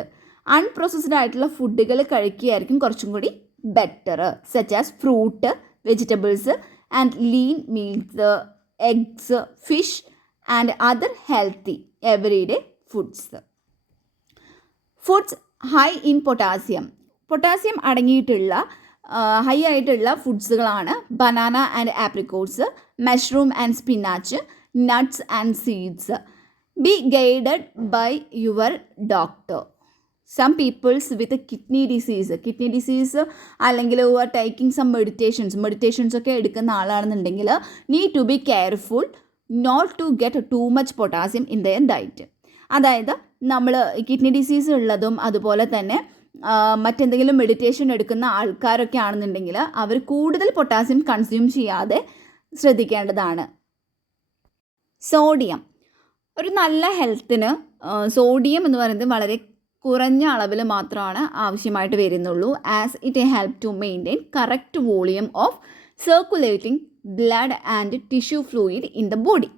Unprocessed ആയിട്ടുള്ള ഫുഡുകൾ കഴിക്കുകയായിരിക്കും കുറച്ചും കൂടി better, such as fruit, vegetables and lean meals, eggs, fish and other healthy everyday foods. Foods high in potassium അടങ്ങിയിട്ടുള്ള high ആയിട്ടുള്ള ഫുഡ്സുകളാണ് banana and apricots, mushroom and spinach, nuts and seeds. Be guided by your doctor. Some peoples with kidney disease അല്ലെങ്കിൽ who are taking some meditations ഒക്കെ എടുക്കുന്ന ആളാണെന്നുണ്ടെങ്കിൽ need to be careful not to get too much potassium in their diet. അതായത് നമ്മൾ kidney disease ഉള്ളതും അതുപോലെ തന്നെ മറ്റെന്തെങ്കിലും മെഡിറ്റേഷൻ എടുക്കുന്ന ആൾക്കാരൊക്കെ ആണെന്നുണ്ടെങ്കിൽ അവർ കൂടുതൽ പൊട്ടാസ്യം കൺസ്യൂം ചെയ്യാതെ ശ്രദ്ധിക്കേണ്ടതാണ്. സോഡിയം, ഒരു നല്ല ഹെൽത്തിന് സോഡിയം എന്ന് പറയുന്നത് വളരെ കുറഞ്ഞ അളവിൽ മാത്രമാണ് ആവശ്യമായിട്ട് വരുന്നുള്ളൂ. As it help to maintain correct volume of circulating blood and tissue fluid in the body.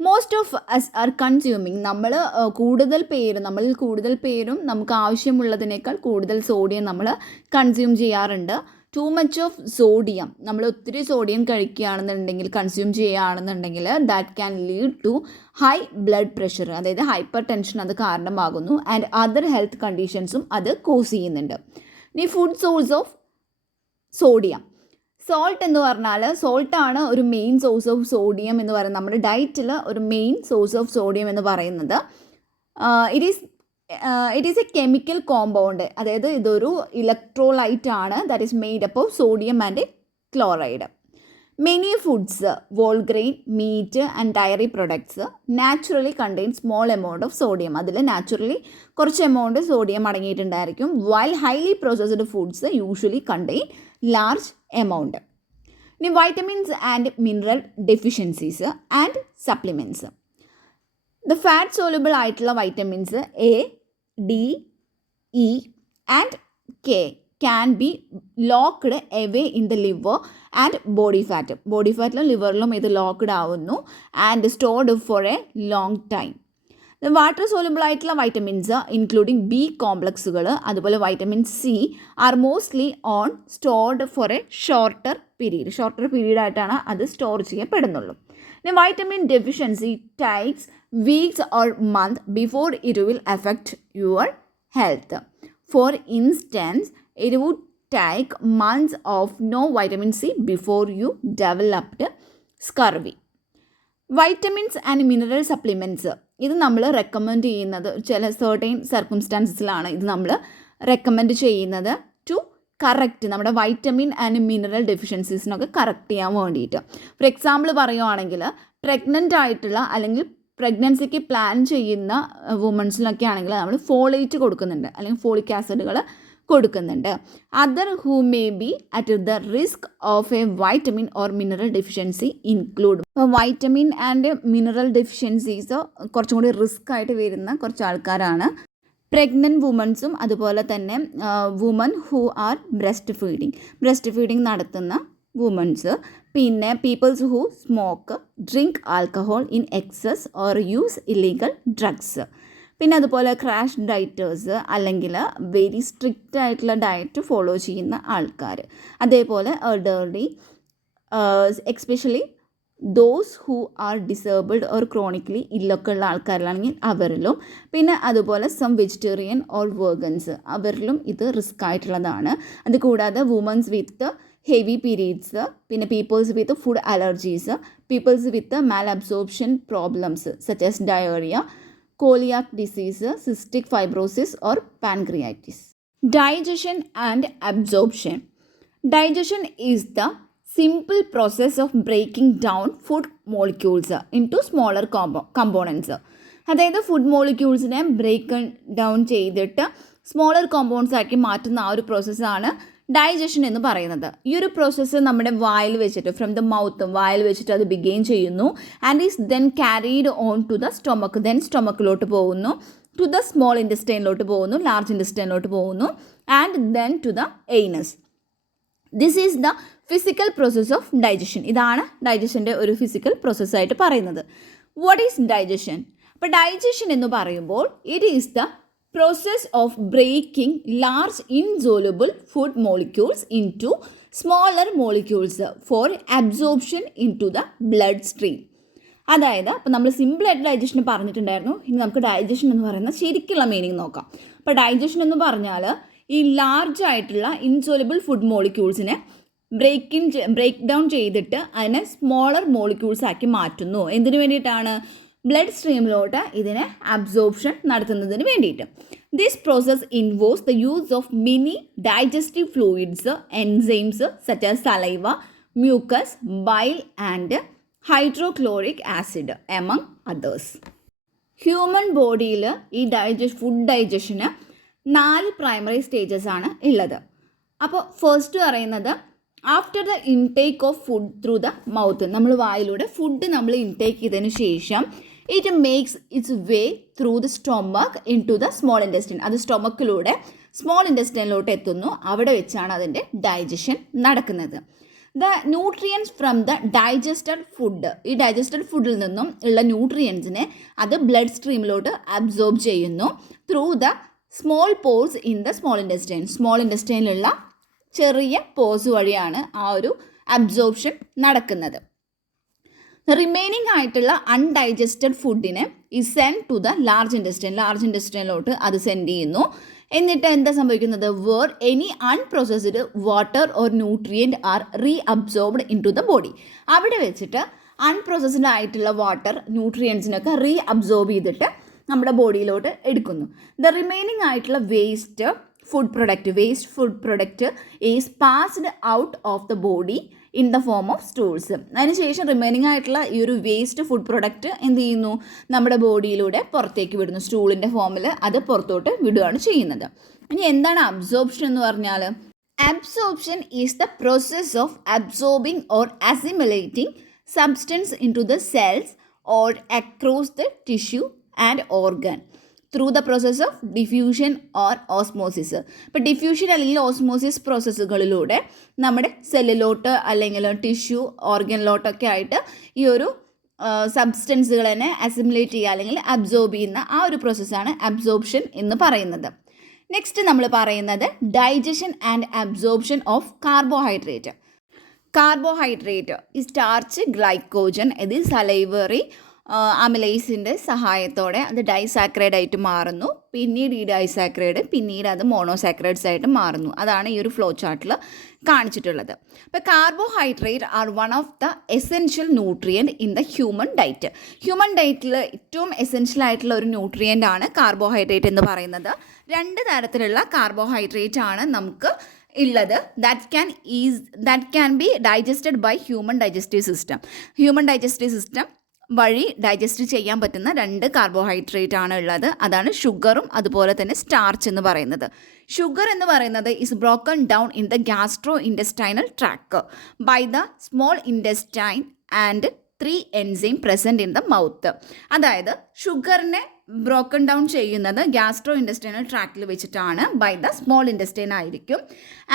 Most of us are consuming, നമ്മളിൽ കൂടുതൽ പേരും നമുക്ക് ആവശ്യമുള്ളതിനേക്കാൾ കൂടുതൽ സോഡിയം നമ്മൾ കൺസ്യൂം ചെയ്യാറുണ്ട്. ടു മച്ച് ഓഫ് സോഡിയം, നമ്മൾ ഒത്തിരി സോഡിയം കൺസ്യൂം ചെയ്യുകയാണെന്നുണ്ടെങ്കിൽ that can lead to high blood pressure, അതായത് ഹൈപ്പർ ടെൻഷൻ അത് കാരണമാകുന്നു ആൻഡ് അതർ ഹെൽത്ത് കണ്ടീഷൻസും അത് കോസ് ചെയ്യുന്നുണ്ട്. ഇനി food source of sodium. Salt എന്ന് പറഞ്ഞാൽ സോൾട്ടാണ് ഒരു മെയിൻ സോഴ്സ് ഓഫ് സോഡിയം എന്ന് പറയുന്നത്. നമ്മുടെ ഡയറ്റിൽ ഒരു മെയിൻ സോഴ്സ് ഓഫ് സോഡിയം എന്ന് പറയുന്നത് it is a chemical compound, അതായത് ഇതൊരു ഇലക്ട്രോലൈറ്റ് ആണ് that is made up of sodium and chloride. Many foods, whole grain, meat and dairy products naturally contain small amount of sodium. അതിൽ naturally കുറച്ച് amount sodium അടങ്ങിയിട്ടുണ്ടായിരിക്കും. While highly processed foods usually contain large amount. ഇനി vitamins and mineral deficiencies and supplements. The fat soluble ആയിട്ടുള്ള vitamins A, D, E and K can be locked away in the liver and body ഫാറ്റിലും ലിവറിലും ഇത് locked ആവുന്നു and stored for a long time. Water soluble ആയിട്ടുള്ള vitamins including B കോംപ്ലക്സുകൾ അതുപോലെ vitamin C are mostly stored for a shorter period ആയിട്ടാണ് അത് store ചെയ്യപ്പെടുന്നുള്ളൂ. ഇനി vitamin deficiency takes weeks or month before it will affect your health. For instance, it would take months of no vitamin C before you developed scurvy. Vitamins and mineral supplements ഇത് നമ്മൾ recommend ചെയ്യുന്നത് ചില certain സർക്കംസ്റ്റാൻസസിലാണ് ഇത് നമ്മൾ recommend ചെയ്യുന്നത് to correct നമ്മുടെ vitamin and mineral ഡെഫിഷ്യൻസീസിനൊക്കെ correct ചെയ്യാൻ വേണ്ടിയിട്ട്. ഫോർ എക്സാമ്പിൾ പറയുവാണെങ്കിൽ പ്രഗ്നൻ്റ് ആയിട്ടുള്ള അല്ലെങ്കിൽ പ്രഗ്നൻസിക്ക് പ്ലാൻ ചെയ്യുന്ന വുമൺസിനൊക്കെ ആണെങ്കിൽ നമ്മൾ ഫോളേറ്റ് കൊടുക്കുന്നുണ്ട് അല്ലെങ്കിൽ ഫോളിക് ആസിഡുകൾ കൊടുക്കുന്നുണ്ട്. Other who may be at the risk of A vitamin or mineral deficiency include. അപ്പോൾ വൈറ്റമിൻ ആൻഡ് മിനറൽ ഡെഫിഷ്യൻസീസ് കുറച്ചും കൂടി റിസ്ക് ആയിട്ട് വരുന്ന കുറച്ച് ആൾക്കാരാണ് പ്രഗ്നൻറ്റ് വുമൺസും അതുപോലെ തന്നെ woman who are breast feeding നടത്തുന്ന വുമൺസ്, പിന്നെ peoples who smoke, drink alcohol in excess or use illegal drugs, പിന്നെ അതുപോലെ ക്രാഷ് ഡയറ്റേഴ്സ് അല്ലെങ്കിൽ വെരി സ്ട്രിക്റ്റ് ആയിട്ടുള്ള ഡയറ്റ് ഫോളോ ചെയ്യുന്ന ആൾക്കാർ, അതേപോലെ elderly especially those who are disabled or chronically ഇല്ലൊക്കെ ഉള്ള ആൾക്കാരിലാണെങ്കിൽ അവരിലും, പിന്നെ അതുപോലെ സം വെജിറ്റേറിയൻ ഓർ വേഗൻസ് അവരിലും ഇത് റിസ്ക് ആയിട്ടുള്ളതാണ്. അതുകൂടാതെ വുമൻസ് വിത്ത് ഹെവി പീരീഡ്സ്, പിന്നെ peoples with food allergies, peoples with Mal absorption problems such as diarrhoea, coeliac disease, cystic fibrosis or pancreatitis. Digestion and absorption. Digestion is the simple process of breaking down food molecules into smaller components. അതായത് food മോളിക്യൂൾസിനെ break down ചെയ്തിട്ട് smaller compounds ആക്കി മാറ്റുന്ന ആ ഒരു പ്രോസസ്സാണ് digestion എന്ന് പറയുന്നത്. ഈ ഒരു പ്രോസസ്സ് നമ്മുടെ വായിൽ വെച്ചിട്ട് ഫ്രം ദ മൗത്ത് വായിൽ വെച്ചിട്ട് അത് ബിഗെയിൻ ചെയ്യുന്നു and is then carried on to the stomach, then സ്റ്റൊമക്കിലോട്ട് പോകുന്നു, ടു ദ സ്മോൾ ഇൻറ്റസ്റ്റൈനിലോട്ട് പോകുന്നു, ലാർജ് ഇൻറ്റസ്റ്റൈനിലോട്ട് പോകുന്നു and then to the anus. This is the physical process of digestion. ഇതാണ് ഡൈജഷൻ്റെ ഒരു ഫിസിക്കൽ പ്രോസസ്സായിട്ട് പറയുന്നത്. What is digestion? അപ്പോൾ ഡൈജഷൻ എന്ന് പറയുമ്പോൾ it is the process of breaking large insoluble food molecules into smaller molecules for absorption into the bloodstream. അതായത് അപ്പോൾ നമ്മൾ സിമ്പിളായിട്ട് ഡൈജഷൻ പറഞ്ഞിട്ടുണ്ടായിരുന്നു. ഇനി നമുക്ക് ഡൈജഷൻ എന്ന് പറയുന്ന ശരിക്കുള്ള മീനിങ് നോക്കാം. അപ്പോൾ ഡൈജഷൻ എന്ന് പറഞ്ഞാൽ ഈ ലാർജ് ആയിട്ടുള്ള ഇൻസോലബിൾ ഫുഡ് മോളിക്യൂൾസിനെ ബ്രേക്ക് ഡൗൺ ചെയ്തിട്ട് അതിനെ സ്മോളർ മോളിക്യൂൾസ് ആക്കി മാറ്റുന്നു. എന്തിനു വേണ്ടിയിട്ടാണ്? ബ്ലഡ് സ്ട്രീമിലോട്ട് ഇതിനെ അബ്സോർപ്ഷൻ നടത്തുന്നതിന് വേണ്ടിയിട്ട്. This process involves the use of many digestive fluids, enzymes such as saliva, mucus, bile and hydrochloric acid among others. Human ബോഡിയിൽ ഈ ഫുഡ് ഡൈജഷന് 4 പ്രൈമറി സ്റ്റേജസ് ആണ് ഉള്ളത്. അപ്പോൾ ഫസ്റ്റ് പറയുന്നത് after the intake of food through the mouth, നമ്മൾ വായിലൂടെ food നമ്മൾ intake ചെയ്തതിന് ശേഷം it makes its way through the stomach into the small intestine. അത് സ്റ്റൊമക്കിലൂടെ സ്മോൾ ഇൻറ്റസ്റ്റൈനിലോട്ട് എത്തുന്നു. അവിടെ വെച്ചാണ് അതിൻ്റെ ഡൈജഷൻ നടക്കുന്നത്. The nutrients from the digested food, ഈ ഡൈജസ്റ്റഡ് ഫുഡിൽ നിന്നും ഉള്ള ന്യൂട്രിയൻസിനെ അത് ബ്ലഡ് സ്ട്രീമിലോട്ട് അബ്സോർബ് ചെയ്യുന്നു through the small pores in the small intestine. Small ഇൻറ്റസ്റ്റൈനിലുള്ള ചെറിയ പോസ് വഴിയാണ് ആ ഒരു അബ്സോർപ്ഷൻ നടക്കുന്നത്. റിമൈനിങ് ആയിട്ടുള്ള അൺഡൈജസ്റ്റഡ് ഫുഡിനെ ഈ സെൻഡ് ടു ദ ലാർജ് ഇൻറ്റസ്റ്റൈനിലോട്ട് അത് സെൻഡ് ചെയ്യുന്നു. എന്നിട്ട് എന്താ സംഭവിക്കുന്നത്? Where any unprocessed water or nutrient are reabsorbed into the body, അവിടെ വെച്ചിട്ട് അൺപ്രോസസ്ഡ് ആയിട്ടുള്ള വാട്ടർ ന്യൂട്രിയൻസിനൊക്കെ റീഅബ്സോർബ് ചെയ്തിട്ട് നമ്മുടെ ബോഡിയിലോട്ട് എടുക്കുന്നു. ദ റിമൈനിങ് ആയിട്ടുള്ള waste food product is passed out of the body in the form of stools. അതിനുശേഷം remaining ആയിട്ടുള്ള ഈ ഒരു വേസ്റ്റ് ഫുഡ് പ്രൊഡക്റ്റ് എന്ത് ചെയ്യുന്നു? നമ്മുടെ ബോഡിയിലൂടെ പുറത്തേക്ക് വിടുന്നു. സ്റ്റൂളിൻ്റെ ഫോമിൽ അത് പുറത്തോട്ട് വിടുകയാണ് ചെയ്യുന്നത്. ഇനി എന്താണ് അബ്സോർപ്ഷൻ എന്ന് പറഞ്ഞാൽ? Absorption is the process of absorbing or assimilating substance into the cells or across the tissue and organ through the process of diffusion or osmosis. ഇപ്പോൾ ഡിഫ്യൂഷൻ അല്ലെങ്കിൽ ഓസ്മോസിസ് പ്രോസസ്സുകളിലൂടെ നമ്മുടെ സെല്ലിലോട്ട് അല്ലെങ്കിൽ ടിഷ്യൂ ഓർഗനിലോട്ടൊക്കെ ആയിട്ട് ഈ ഒരു സബ്സ്റ്റൻസുകൾ തന്നെ അസിമുലേറ്റ് ചെയ്യുക അല്ലെങ്കിൽ അബ്സോർബ് ചെയ്യുന്ന ആ ഒരു പ്രോസസ്സാണ് അബ്സോർപ്ഷൻ എന്ന് പറയുന്നത്. നെക്സ്റ്റ് നമ്മൾ പറയുന്നത് digestion and absorption of carbohydrate. Carbohydrate ഈ സ്റ്റാർച്ച്, ഗ്ലൈക്കോജൻ, ഇത് സലൈവറി അമിലേസിൻ്റെ സഹായത്തോടെ അത് ഡൈസാക്രൈഡ് ആയിട്ട് മാറുന്നു. പിന്നീട് ഈ ഡൈസാക്രൈഡ് പിന്നീട് അത് മോണോസാക്രൈഡ്സ് ആയിട്ട് മാറുന്നു. അതാണ് ഈ ഒരു ഫ്ലോ ചാർട്ടിൽ കാണിച്ചിട്ടുള്ളത്. അപ്പോൾ carbohydrate are one of the essential nutrient in the human diet. Human ഡയറ്റിൽ ഏറ്റവും എസെൻഷ്യൽ ആയിട്ടുള്ള ഒരു ന്യൂട്രിയൻ്റ് ആണ് കാർബോഹൈഡ്രേറ്റ് എന്ന് പറയുന്നത്. 2 തരത്തിലുള്ള കാർബോഹൈഡ്രേറ്റ് ആണ് നമുക്ക് ഉള്ളത്. That can be digested by human digestive system. Human digestive system വഴി ഡൈജസ്റ്റ് ചെയ്യാൻ പറ്റുന്ന 2 കാർബോഹൈഡ്രേറ്റ് ആണ് ഉള്ളത്. അതാണ് ഷുഗറും അതുപോലെ തന്നെ സ്റ്റാർച്ച് എന്ന് പറയുന്നത്. ഷുഗർ എന്ന് പറയുന്നത് is broken down in the gastrointestinal tract by the small intestine and 3 enzyme present in the mouth. അതായത് ഷുഗറിനെ ബ്രോക്കൺ ഡൗൺ ചെയ്യുന്നത് ഗ്യാസ്ട്രോ ഇൻറ്റസ്റ്റൈനൽ ട്രാക്കിൽ വെച്ചിട്ടാണ്, ബൈ ദ സ്മോൾ ഇൻറ്റസ്റ്റൈൻ ആയിരിക്കും.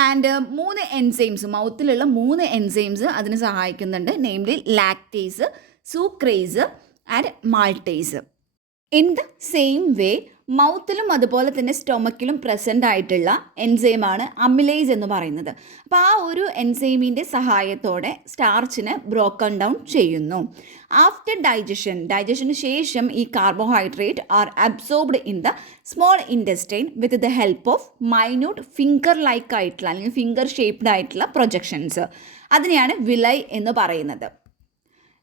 ആൻഡ് 3 എൻസൈംസ്, മൗത്തിലുള്ള 3 എൻസൈംസ് അതിന് സഹായിക്കുന്നുണ്ട്. Namely lactase, sucrase and maltase. In the same way മൗത്തിലും അതുപോലെ തന്നെ സ്റ്റൊമക്കിലും പ്രസൻ്റ് ആയിട്ടുള്ള എൻസൈമാണ് അമിലേസ് എന്ന് പറയുന്നത്. അപ്പോൾ ആ ഒരു എൻസൈമിൻ്റെ സഹായത്തോടെ സ്റ്റാർച്ചിനെ ബ്രോക്കൺ ഡൗൺ ചെയ്യുന്നു. ആഫ്റ്റർ ഡൈജഷന് ശേഷം ഈ carbohydrate are absorbed in the small intestine with the help of minute finger like ആയിട്ടുള്ള അല്ലെങ്കിൽ ഫിംഗർ ഷേപ്ഡ് ആയിട്ടുള്ള പ്രൊജക്ഷൻസ്. അതിനെയാണ് വിലൈ എന്ന് പറയുന്നത്.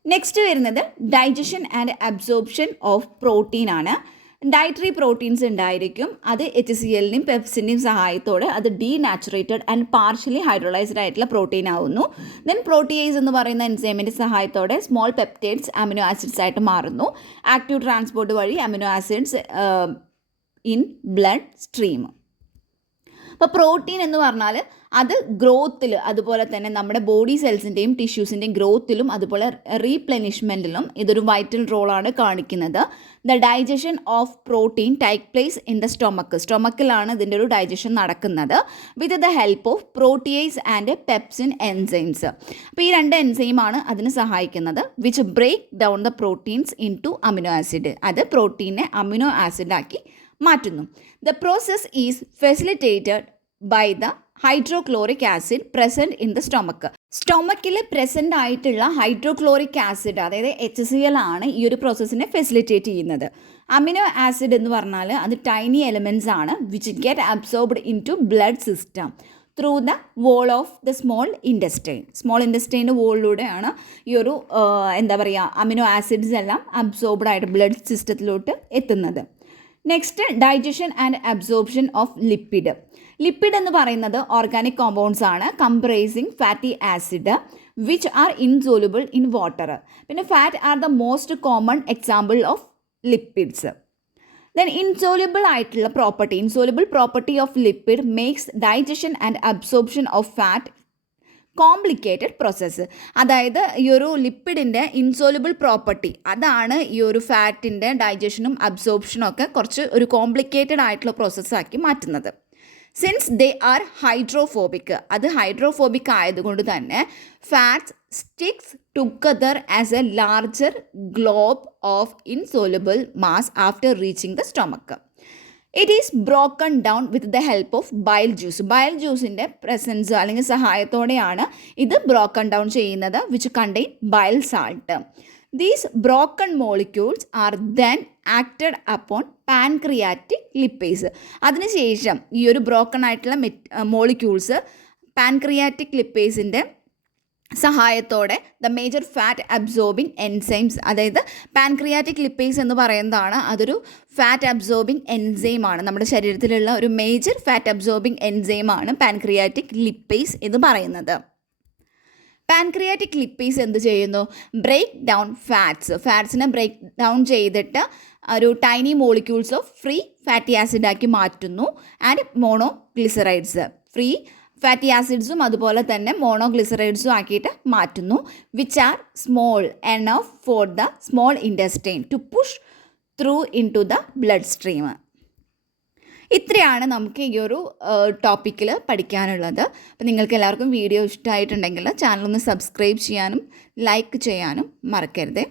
നെക്സ്റ്റ് വരുന്നത് digestion and absorption of protein ആണ്. ഡയറ്ററി പ്രോട്ടീൻസ് ഉണ്ടായിരിക്കും. അത് HCl-ൻ്റെയും പെപ്സിൻ്റെയും സഹായത്തോടെ അത് ഡീനാച്ചുറേറ്റഡ് ആൻഡ് പാർഷ്യലി ഹൈഡ്രോളൈസ്ഡ് ആയിട്ടുള്ള പ്രോട്ടീൻ ആവുന്നു. ദെൻ പ്രോട്ടിയേസ് എന്ന് പറയുന്ന എൻസൈമിൻ്റെ സഹായത്തോടെ സ്മോൾ പെപ്റ്റൈഡ്സ് അമിനോ ആസിഡ്സ് ആയിട്ട് മാറുന്നു. ആക്റ്റീവ് ട്രാൻസ്പോർട്ട് വഴി amino acids in blood stream. അപ്പോൾ പ്രോട്ടീൻ എന്ന് പറഞ്ഞാൽ അത് ഗ്രോത്തിൽ, അതുപോലെ തന്നെ നമ്മുടെ ബോഡി സെൽസിൻ്റെയും ടിഷ്യൂസിൻ്റെയും ഗ്രോത്തിലും അതുപോലെ റീപ്ലെനിഷ്മെൻറ്റിലും ഇതൊരു വൈറ്റൽ റോളാണ് കാണിക്കുന്നത്. The digestion of protein take place in the സ്റ്റൊമക്കിലാണ് ഇതിൻ്റെ ഒരു ഡൈജഷൻ നടക്കുന്നത് with the help of protease and pepsin enzymes. അപ്പോൾ ഈ 2 എൻസൈമാണ് അതിന് സഹായിക്കുന്നത്. Which break down the proteins into amino acid. അത് പ്രോട്ടീനെ അമിനോ ആസിഡാക്കി മാറ്റുന്നു. The process is facilitated by the hydrochloric acid present in the stomach. സ്റ്റൊമക്കിൽ പ്രസൻ്റ് ആയിട്ടുള്ള ഹൈഡ്രോക്ലോറിക് ആസിഡ്, അതായത് HCl ആണ് ഈ ഒരു പ്രോസസ്സിനെ ഫെസിലിറ്റേറ്റ് ചെയ്യുന്നത്. അമിനോ ആസിഡ് എന്ന് പറഞ്ഞാൽ അത് ടൈനി എലിമെൻറ്റ്സ് ആണ് which get absorbed into blood system through the wall of the small intestine. Small ഇൻറ്റസ്റ്റൈൻ്റെ വോളിലൂടെയാണ് ഈ ഒരു അമിനോ ആസിഡ്സ് എല്ലാം അബ്സോർബ്ഡ് ആയിട്ട് ബ്ലഡ് സിസ്റ്റത്തിലോട്ട് എത്തുന്നത്. Next digestion and absorption of lipid. Lipid എന്ന് പറയുന്നത് ഓർഗാനിക് കോമ്പൗണ്ട്സ് ആണ് comprising fatty acid which are insoluble in water. പിന്നെ fat are the most common example of lipids. Then insoluble property of lipid makes digestion and absorption of fat complicated process. അതായത് ഈ ഒരു ലിപ്പിഡിൻ്റെ insoluble property അതാണ് ഈ ഒരു ഫാറ്റിൻ്റെ ഡൈജഷനും അബ്സോർപ്ഷനും ഒക്കെ കുറച്ച് ഒരു കോംപ്ലിക്കേറ്റഡ് ആയിട്ടുള്ള പ്രോസസ്സാക്കി മാറ്റുന്നത്. സിൻസ് ദേ ആർ ഹൈഡ്രോഫോബിക്, അത് ഹൈഡ്രോഫോബിക് ആയതുകൊണ്ട് തന്നെ fats sticks together as a larger globe of insoluble mass after reaching the stomach. It is broken down with the help of bile ജ്യൂസിൻ്റെ പ്രസൻസ് അല്ലെങ്കിൽ സഹായത്തോടെയാണ് ഇത് ബ്രോക്കൺ ഡൗൺ ചെയ്യുന്നത് which contain bile salt. These broken molecules are then acted upon pancreatic lipase. അതിനുശേഷം ഈ ഒരു broken ആയിട്ടുള്ള molecules pancreatic ലിപ്പേസിൻ്റെ സഹായത്തോടെ the major fat absorbing enzymes, അതായത് പാൻക്രിയാറ്റിക് ലിപ്പേസ് എന്ന് പറയുന്നതാണ് അതൊരു ഫാറ്റ് അബ്സോർബിങ് എൻസൈമാണ്. നമ്മുടെ ശരീരത്തിലുള്ള ഒരു മേജർ ഫാറ്റ് അബ്സോർബിങ് എൻസൈമാണ് പാൻക്രിയാറ്റിക് ലിപ്പേസ് എന്ന് പറയുന്നത്. പാൻക്രിയാറ്റിക് ലിപ്പേസ് എന്ത് ചെയ്യുന്നു? ബ്രേക്ക് ഡൗൺ ഫാറ്റ്സിനെ ബ്രേക്ക് ഡൗൺ ചെയ്തിട്ട് ഒരു tiny molecules of free fatty ആസിഡാക്കി മാറ്റുന്നു. ആൻഡ് മോണോഗ്ലിസറൈഡ്സ്, ഫ്രീ ഫാറ്റി ആസിഡ്സും അതുപോലെ തന്നെ മോണോഗ്ലിസറൈഡ്സും ആക്കിയിട്ട് മാറ്റുന്നു. Which are small enough for the small intestine to push through into the bloodstream. ഇത്രയാണ് നമുക്ക് ഈ ഒരു ടോപ്പിക്കിൽ പഠിക്കാനുള്ളത്. അപ്പോൾ നിങ്ങൾക്ക് എല്ലാവർക്കും വീഡിയോ ഇഷ്ടമായിട്ടുണ്ടെങ്കിൽ ചാനലൊന്ന് സബ്സ്ക്രൈബ് ചെയ്യാനും ലൈക്ക് ചെയ്യാനും മറക്കരുത്.